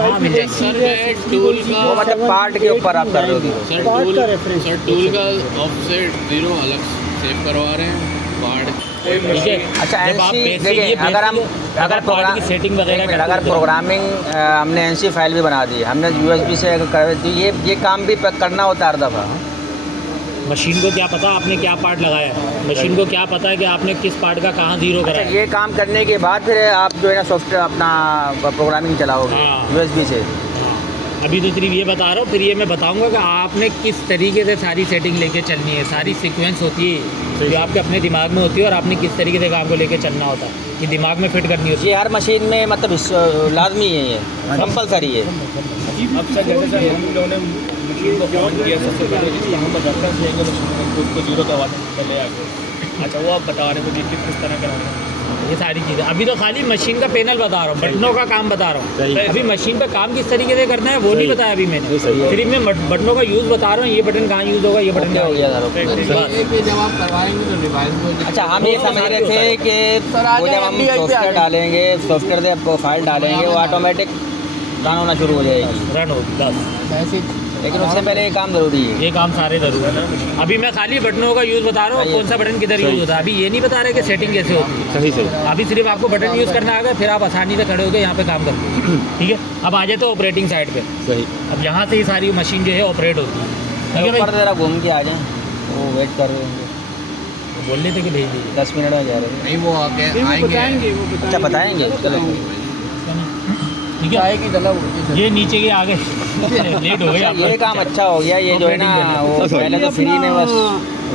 हाँ, मिल जाएगा। सर मैं टूल का वो मतलब पार्ट के ऊपर आप कर रहे हो ज़ीरो। सर पार्ट टूल का रेफरेंस। सर टूल का ऑफसेट 0 अलग सेव करवा रहे हैं पार्ट ठीक है। अच्छा जब आप एनसी basic- देखिए, ये अगर हम basic- अगर पार्ट प्रोग्राम की सेटिंग वगैरह अगर करते हैं। प्रोग्रामिंग हमने एनसी फाइल भी बना दी, हमने USB से अगर कर दी, ये काम भी करना होता है हर दफ़ा। मशीन को क्या पता आपने क्या पार्ट लगाया है, मशीन को क्या पता है कि आपने किस पार्ट का कहाँ ज़ीरो करा अच्छा है। ये काम करने के बाद फिर आप जो है ना सॉफ्टवेयर अपना प्रोग्रामिंग चलाओगे हाँ। USB से। हाँ, अभी तो सिर्फ ये बता रहा हूँ, फिर ये मैं बताऊंगा कि आपने किस तरीके से सारी सेटिंग लेके चलनी है, सारी सीक्वेंस होती है जो आपके अपने दिमाग में होती है और आपने किस तरीके से काम को लेके चलना होता है, ये दिमाग में फिट करनी होती है। ये हर मशीन में मतलब लाजमी है, ये कंपलसरी है। अब सर जैसे सर हम लोगों ने मशीन को ऑन किया सबसे पहले यहाँ पर रेफरेंस लेंगे मशीन को उसको 0 करवा दें पहले आगे। अच्छा वो आप बता रहे थे कि किस तरह कराना है। ये सारी चीज़ें अभी तो खाली मशीन का पैनल बता रहा हूँ, बटनों का काम बता रहा हूँ। अभी मशीन पे काम किस तरीके से करना है वो नहीं बताया अभी मैंने, सिर्फ मैं बटनों का यूज़ बता रहा हूँ, ये बटन कहाँ यूज़ होगा, ये बटन ओके हो गया सर। ये जब आप करवाएंगे तो डिवाइस में अच्छा हम ये समझ रहे थे कि वो जब हम सॉफ्टवेयर डालेंगे, सॉफ्टवेयर से प्रोफाइल डालेंगे, वो ऑटोमेटिक रन होना शुरू हो जाएगी, रन होगी बस। ऐसे लेकिन उससे पहले ये काम ज़रूरी है। ये काम सारे ज़रूरी है। अभी मैं खाली बटनों का यूज़ बता रहा हूँ, कौन सा बटन किधर यूज़ होता है, अभी ये नहीं बता रहे कि सेटिंग कैसे होती है। सही सही। अभी सिर्फ आपको बटन यूज़ करना आएगा, फिर आप आसानी से खड़े होकर यहाँ पे काम करते हैं। ठीक है, अब आ जाए तो ऑपरेटिंग साइड पे। सही। अब यहाँ से ही सारी मशीन जो है ऑपरेट होती है। ठीक है ऊपर भाई, ज़रा घूम के आ जाएँ, वो वेट कर रहे होंगे, तो बोल रहे थे कि भेज दीजिए। 10 मिनट में जा रहे हैं। नहीं वो आके वो आएंगे बताएंगे, वो अच्छा बताएंगे। बताएंगे, चलो ठीक चाय है, की तलब होती है ये नीचे के आगे लेट हो गए आप। ये काम अच्छा हो गया, ये जो है ना वो पहले तो फ्री में बस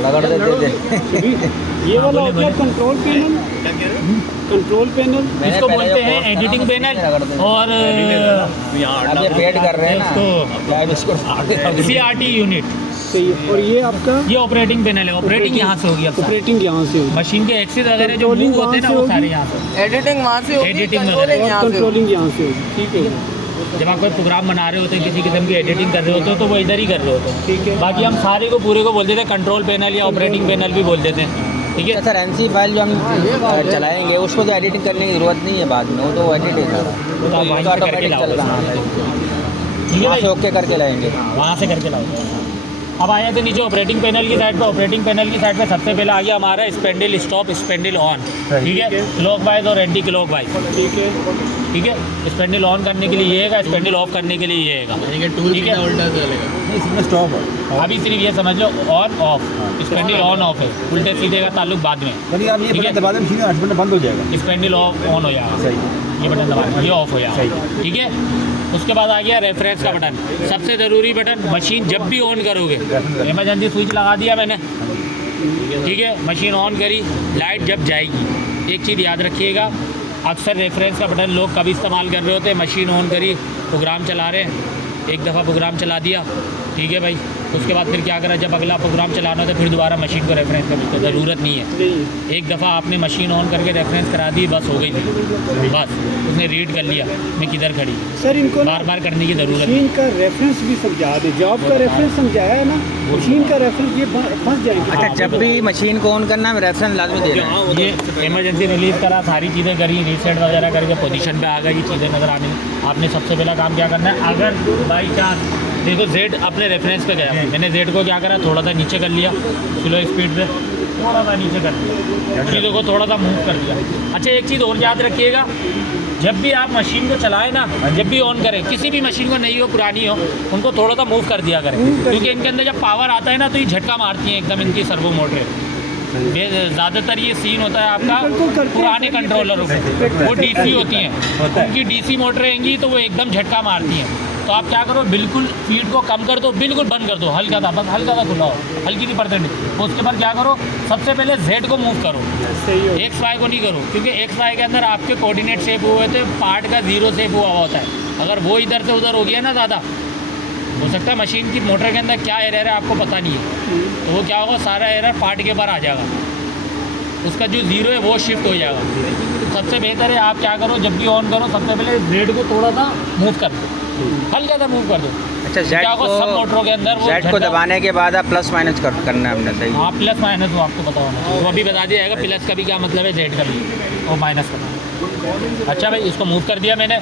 रगड़ देते थे। ये वाला बोले, होता है बोले। Control panel. क्या कह रहे हैं? कंट्रोल पैनल मैंने इसको पहले बोलते जो हैं कोर्स करा, एडिटिंग उसमें रगड़ देते पैनल थे। और यहाँ अब ये पेड कर रहे हैं ना, इसको क्या बिस्कुट CRT यूनिट, सही है। और ये आपका ये ऑपरेटिंग पैनल है। ऑपरेटिंग यहाँ से होगी अब सारी। ऑपरेटिंग यहाँ से होगी, मशीन के एक्सिस वगैरह जो Controlling मूव होते हैं ना वहाँ वो से सारे होगी। यहाँ से। एडिटिंग वहाँ से होगी, Editing कंट्रोलिंग वगैरह। यहाँ से होगी। कंट्रोलिंग यहाँ से होगी। ठीक है, जब आप कोई प्रोग्राम बना रहे होते हैं, किसी किस्म की एडिटिंग कर रहे होते हो तो वो इधर ही कर रहे होते हैं। ठीक है। बाकी हम सारे को पूरे को बोल देते हैं कंट्रोल पैनल या ऑपरेटिंग पैनल भी बोल देते हैं। ठीक है, सर एनसी फाइल जो हम चलाएंगे उसको तो एडिटिंग करने की ज़रूरत नहीं है बाद में, वो तो एडिट ही सारा, वो तो आप वहीं से करके ऑटोमेटिक चल लाओगे। रहा है। ठीक है वहाँ से भाई, ओके करके लाएंगे। वहाँ से करके लाओगे। अब आया तो नीचे ऑपरेटिंग पैनल की साइड पे। ऑपरेटिंग पैनल की साइड पे सबसे पहले आ गया हमारा स्पेंडल स्टॉप, स्पेंडल ऑन। ठीक है, क्लॉक वाइज और एंटी क्लॉक वाइज। ठीक है। ठीक है, स्पेंडल ऑन करने के लिए ये है, स्पेंडल ऑफ करने के लिए ये है। यानी कि टूल ठीक है। सीधा उल्टा चलेगा। इसमें स्टॉप है। अभी सिर्फ ये समझ लो on off, spindle on off है, उल्टे सीधे का ताल्लुक बाद में। यानी आप ये ठीक है। बटन दबा दें, मशीन ऑटोमेटिक बंद हो जाएगा। स्पेंडल ऑन हो जाएगा, सही। ये बटन दबा ये ऑफ हो जाएगा। सही। ठीक है, उसके बाद आ गया रेफरेंस का बटन, सबसे ज़रूरी बटन। मशीन जब भी ऑन करोगे, इमरजेंसी स्विच लगा दिया मैंने, ठीक है, मशीन ऑन करी, लाइट जब जाएगी, एक चीज़ याद रखिएगा, अक्सर रेफरेंस का बटन लोग कभी इस्तेमाल कर रहे होते हैं, मशीन ऑन करी, प्रोग्राम चला रहे हैं, एक दफ़ा प्रोग्राम चला दिया, ठीक है भाई, उसके बाद फिर क्या करा, जब अगला प्रोग्राम चलाना हो तो फिर दोबारा मशीन को रेफरेंस करने की ज़रूरत नहीं है। नहीं, एक दफ़ा आपने मशीन ऑन करके रेफरेंस करा दी, बस हो गई थी, बस उसने रीड कर लिया मैं किधर खड़ी, सर इनको ना बार बार करने की ज़रूरत नहीं। मशीन का रेफरेंस भी समझा दे। जॉब का रेफरेंस समझाया है ना, मशीन का रेफरेंस ये फंस जाएंगे। अच्छा जब भी मशीन को ऑन करना है रेफरेंस लाजमी दे रहे हैं। ये इमरजेंसी रिलीज करा, सारी चीज़ें करी, रीसेट वगैरह करके पोजीशन पे आ गई, चीज़ें नज़र आने। आपने सबसे पहला काम क्या करना है, अगर बाई चांस देखो जेड अपने रेफरेंस पे गया, मैंने जेड को क्या करा, थोड़ा सा नीचे कर लिया स्लो स्पीड पे, थोड़ा सा नीचे कर लिया, चीज़ों को थोड़ा सा मूव कर दिया। अच्छा एक चीज़ और याद रखिएगा, जब भी आप मशीन को चलाएं ना, जब भी ऑन करें, किसी भी मशीन को नई हो पुरानी हो, उनको थोड़ा सा मूव कर दिया करें, क्योंकि इनके अंदर जब पावर आता है ना तो ये झटका मारती हैं एकदम इनकी सर्वो मोटरें। ज़्यादातर ये सीन होता है आपका पुराने कंट्रोलरों पे, वो डीसी होती हैं, उनकी डीसी मोटरें रहेंगी तो वो एकदम झटका मारती हैं। तो आप क्या करो, बिल्कुल स्पीड को कम कर दो, बिल्कुल बंद कर दो, हल्का था बस, हल्का सा खुला हो, हल्की सी परसेंटेज। उसके बाद क्या करो, सबसे पहले जेड को मूव करो, एक्स वाई को नहीं करो, क्योंकि एक्स वाई के अंदर आपके कोऑर्डिनेट सेव हुए थे, पार्ट का जीरो सेव हुआ होता है। अगर वो इधर से उधर हो गया ना ज़्यादा, हो सकता है मशीन की मोटर के अंदर क्या एरर है आपको पता नहीं है, तो वो क्या होगा, सारा एरर पार्ट के ऊपर आ जाएगा, उसका जो ज़ीरो है वो शिफ्ट हो जाएगा। तो सबसे बेहतर है आप क्या करो, जब भी ऑन करो सबसे पहले जेड को थोड़ा सा मूव कर दो, हल्का सा मूव कर दो। अच्छा जेड को, सब मोटरों के अंदर वो जेड को दबाने के बाद आप प्लस माइनस करना है हमने, सही? हाँ प्लस माइनस वो आपको पता होना, वो अभी बता दिया जाएगा प्लस का भी क्या मतलब है, जेड का भी और माइनस का। अच्छा भाई इसको मूव कर दिया मैंने,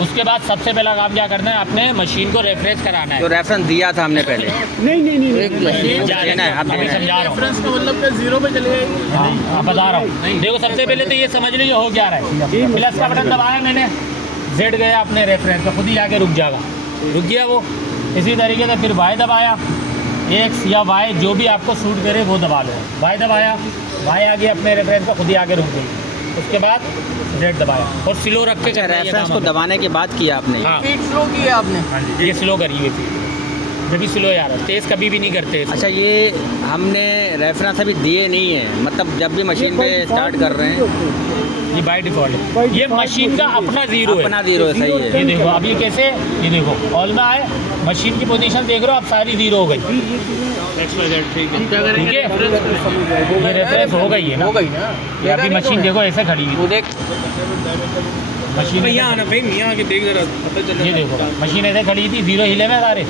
उसके बाद सबसे पहला काम क्या करना है, अपने मशीन को रेफरेंस कराना है। तो रेफरेंस दिया था हमने पहले? नहीं देना है, आप अभी देना है। समझा रहा हूँ। रेफरेंस का मतलब कि जीरो पे चले जाएगी। हाँ बता रहा हूँ, देखो सबसे पहले तो ये समझ लो ये हो क्या रहा है, प्लस का बटन दबाया मैंने, जेड गया अपने रेफरेंस पे, खुद ही आके रुक जाएगा, रुक गया वो। इसी तरीके से फिर वाई दबाया, एक्स या वाई जो भी आपको सूट करे वो दबा लो, वाई दबाया, वाई आ गया अपने रेफरेंस पर, खुद ही आके रुक गई। उसके बाद जेड दबाया और स्लो रख के करना है ये रेफरेंस काम को दबाने के बाद किया आपने? हाँ स्पीड स्लो की है आपने? हाँ जी, ये स्लो करी हुई थी, जब भी स्लो यार तेज़ कभी भी नहीं करते। अच्छा ये हमने रेफरेंस अभी दिए नहीं है, मतलब जब भी मशीन पे स्टार्ट कर रहे हैं ये बाय डिफ़ॉल्ट है, ये मशीन का अपना ज़ीरो है, अपना जीरो है, सही है। ये देखो अब ये कैसे, ये देखो ऑल में आए, मशीन की पोजीशन देख रहे हो, अब सारी ज़ीरो हो गई, ठीक है, क्या ठीक है, ये रेफरेंस हो गई है ना, हो गई ना। ये अभी मशीन देखो ऐसे खड़ी है, देख मशीन यहाँ आना भाई, यहाँ आके देख जरा पता चल ये देखो मशीन ऐसे खड़ी थी, ज़ीरो हिले में सारे।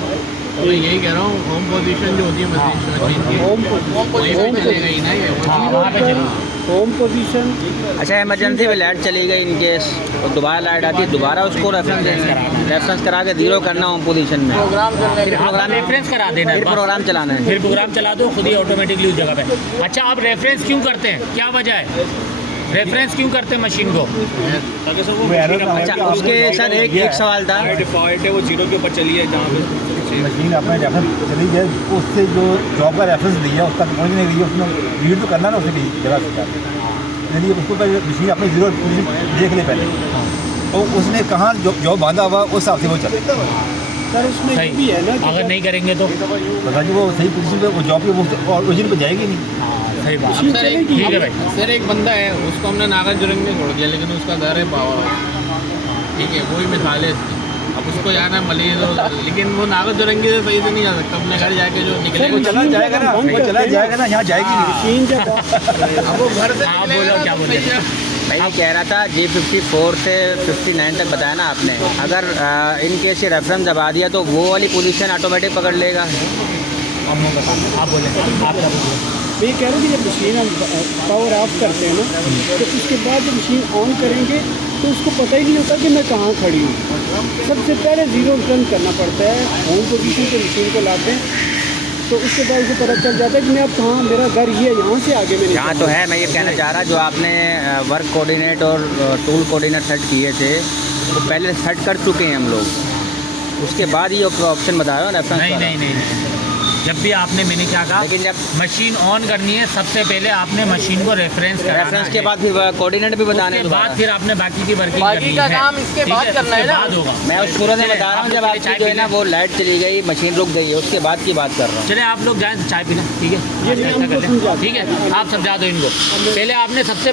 मैं यही कह रहा हूँ, होम पोजीशन जो होती है मशीन की, चलेगा ही ना ये। हाँ वहाँ पे चली, होम पोजीशन। अच्छा इमरजेंसी में लाइट चली गई इनकेस, और दोबारा लाइट आती है, दोबारा उसको रेफरेंस करा के जीरो करना होम पोजीशन में, फिर प्रोग्राम रेफरेंस करा देना है फिर बस। प्रोग्राम चलाना है। फिर प्रोग्राम चला दो, खुद ही ऑटोमेटिकली उस जगह पे। अच्छा आप रेफरेंस क्यों करते हैं, क्या वजह है, रेफरेंस क्यों करते हैं मशीन को? ताकि सर वो अच्छा उसके सर एक सवाल था, डिफॉल्ट है वो जीरो के ऊपर चली है जहाँ पे मशीन अपने रेफरेंस चली जाए, उससे जो जॉब का रेफरेंस दिया उसका पहुँच नहीं दिया, उसमें रीड तो करना ना उसे जगह से, यानी उसको पहले मशीन अपने जीरो देख ले पहले, और उसने कहाँ जॉब बांधा हुआ उस हिसाब से वो चले। सर उसमें ये भी है ना कि अगर नहीं करेंगे तो पता जी वो सही पोजीशन पे वो जॉब पे वो पोजीशन पे जाएगी नहीं। सही बात, मशीन सर, चलेगी। ठीक है भाई। सर एक बंदा है, उसको हमने नागर जुरंग में छोड़ दिया, लेकिन उसका घर है पावर, ठीक है, वही मिसाल है इसकी। अब उसको जाना है मलेरिया, लेकिन वो नागर जुरंगी से सही से नहीं जा सकता, अपने घर जाके जो निकले वो चला जाएगा ना, वो चला जाएगा ना, यहाँ जाएगी नहीं। मशीन जब अब वो घर से आप निकलेगा बोलो, क्या तो बोले? सही है। मैं ये कह रहा था G54 से 59 तक बताया ना आपने, अगर इन केस ये रेफरेंस दबा दिया तो वो वाली पोजीशन ऑटोमेटिक पकड़ लेगा? आप बोले, आप क्या बोले? मैं ये कह रहा हूँ कि जब मशीन हम पावर ऑफ करते हैं ना, तो उसके बाद जब मशीन ऑन करेंगे तो उसको पता ही नहीं होता कि मैं कहाँ खड़ी हूँ। सबसे पहले ज़ीरो टर्न करना पड़ता है, होम पोजीशन पे मशीन को लाते हैं, तो उसके बाद उसे पता चल जाता है कि मैं अब कहाँ, मेरा घर ये यहाँ से आगे में नहीं यहाँ तो है, मैं ये कहना चाह रहा, जो आपने वर्क कोऑर्डिनेट और टूल कोऑर्डिनेट सेट किए थे तो पहले सेट कर चुके हैं हम लोग, उसके बाद ये ऑप्शन बताया रेफरेंस नहीं वाला। नहीं नहीं नहीं। जब भी आपने, मैंने क्या कहा, लेकिन जब मशीन ऑन करनी है सबसे पहले आपने मशीन को रेफरेंस कराना रेफरेंस के है। बाद फिर कोऑर्डिनेट भी बताने उसके हैं बाद दोबारा। फिर आपने बाकी की वर्किंग बाकी करनी का है। काम इसके ठीक बाद करना है उसके ना। बाद होगा। मैं उस पूरे में चले, बता रहा हूँ, आप जब लोग आपकी चाय जो है पी ना लें। वो लाइट चली गई, मशीन रुक गई है, उसके बाद की बात कर रहा हूँ। चले आप लोग जाएं चाय पी लें, ठीक है, ये ऐसा कर इनको लें। समझा ठीक है, आप समझा दो इनको। पहले आपने सबसे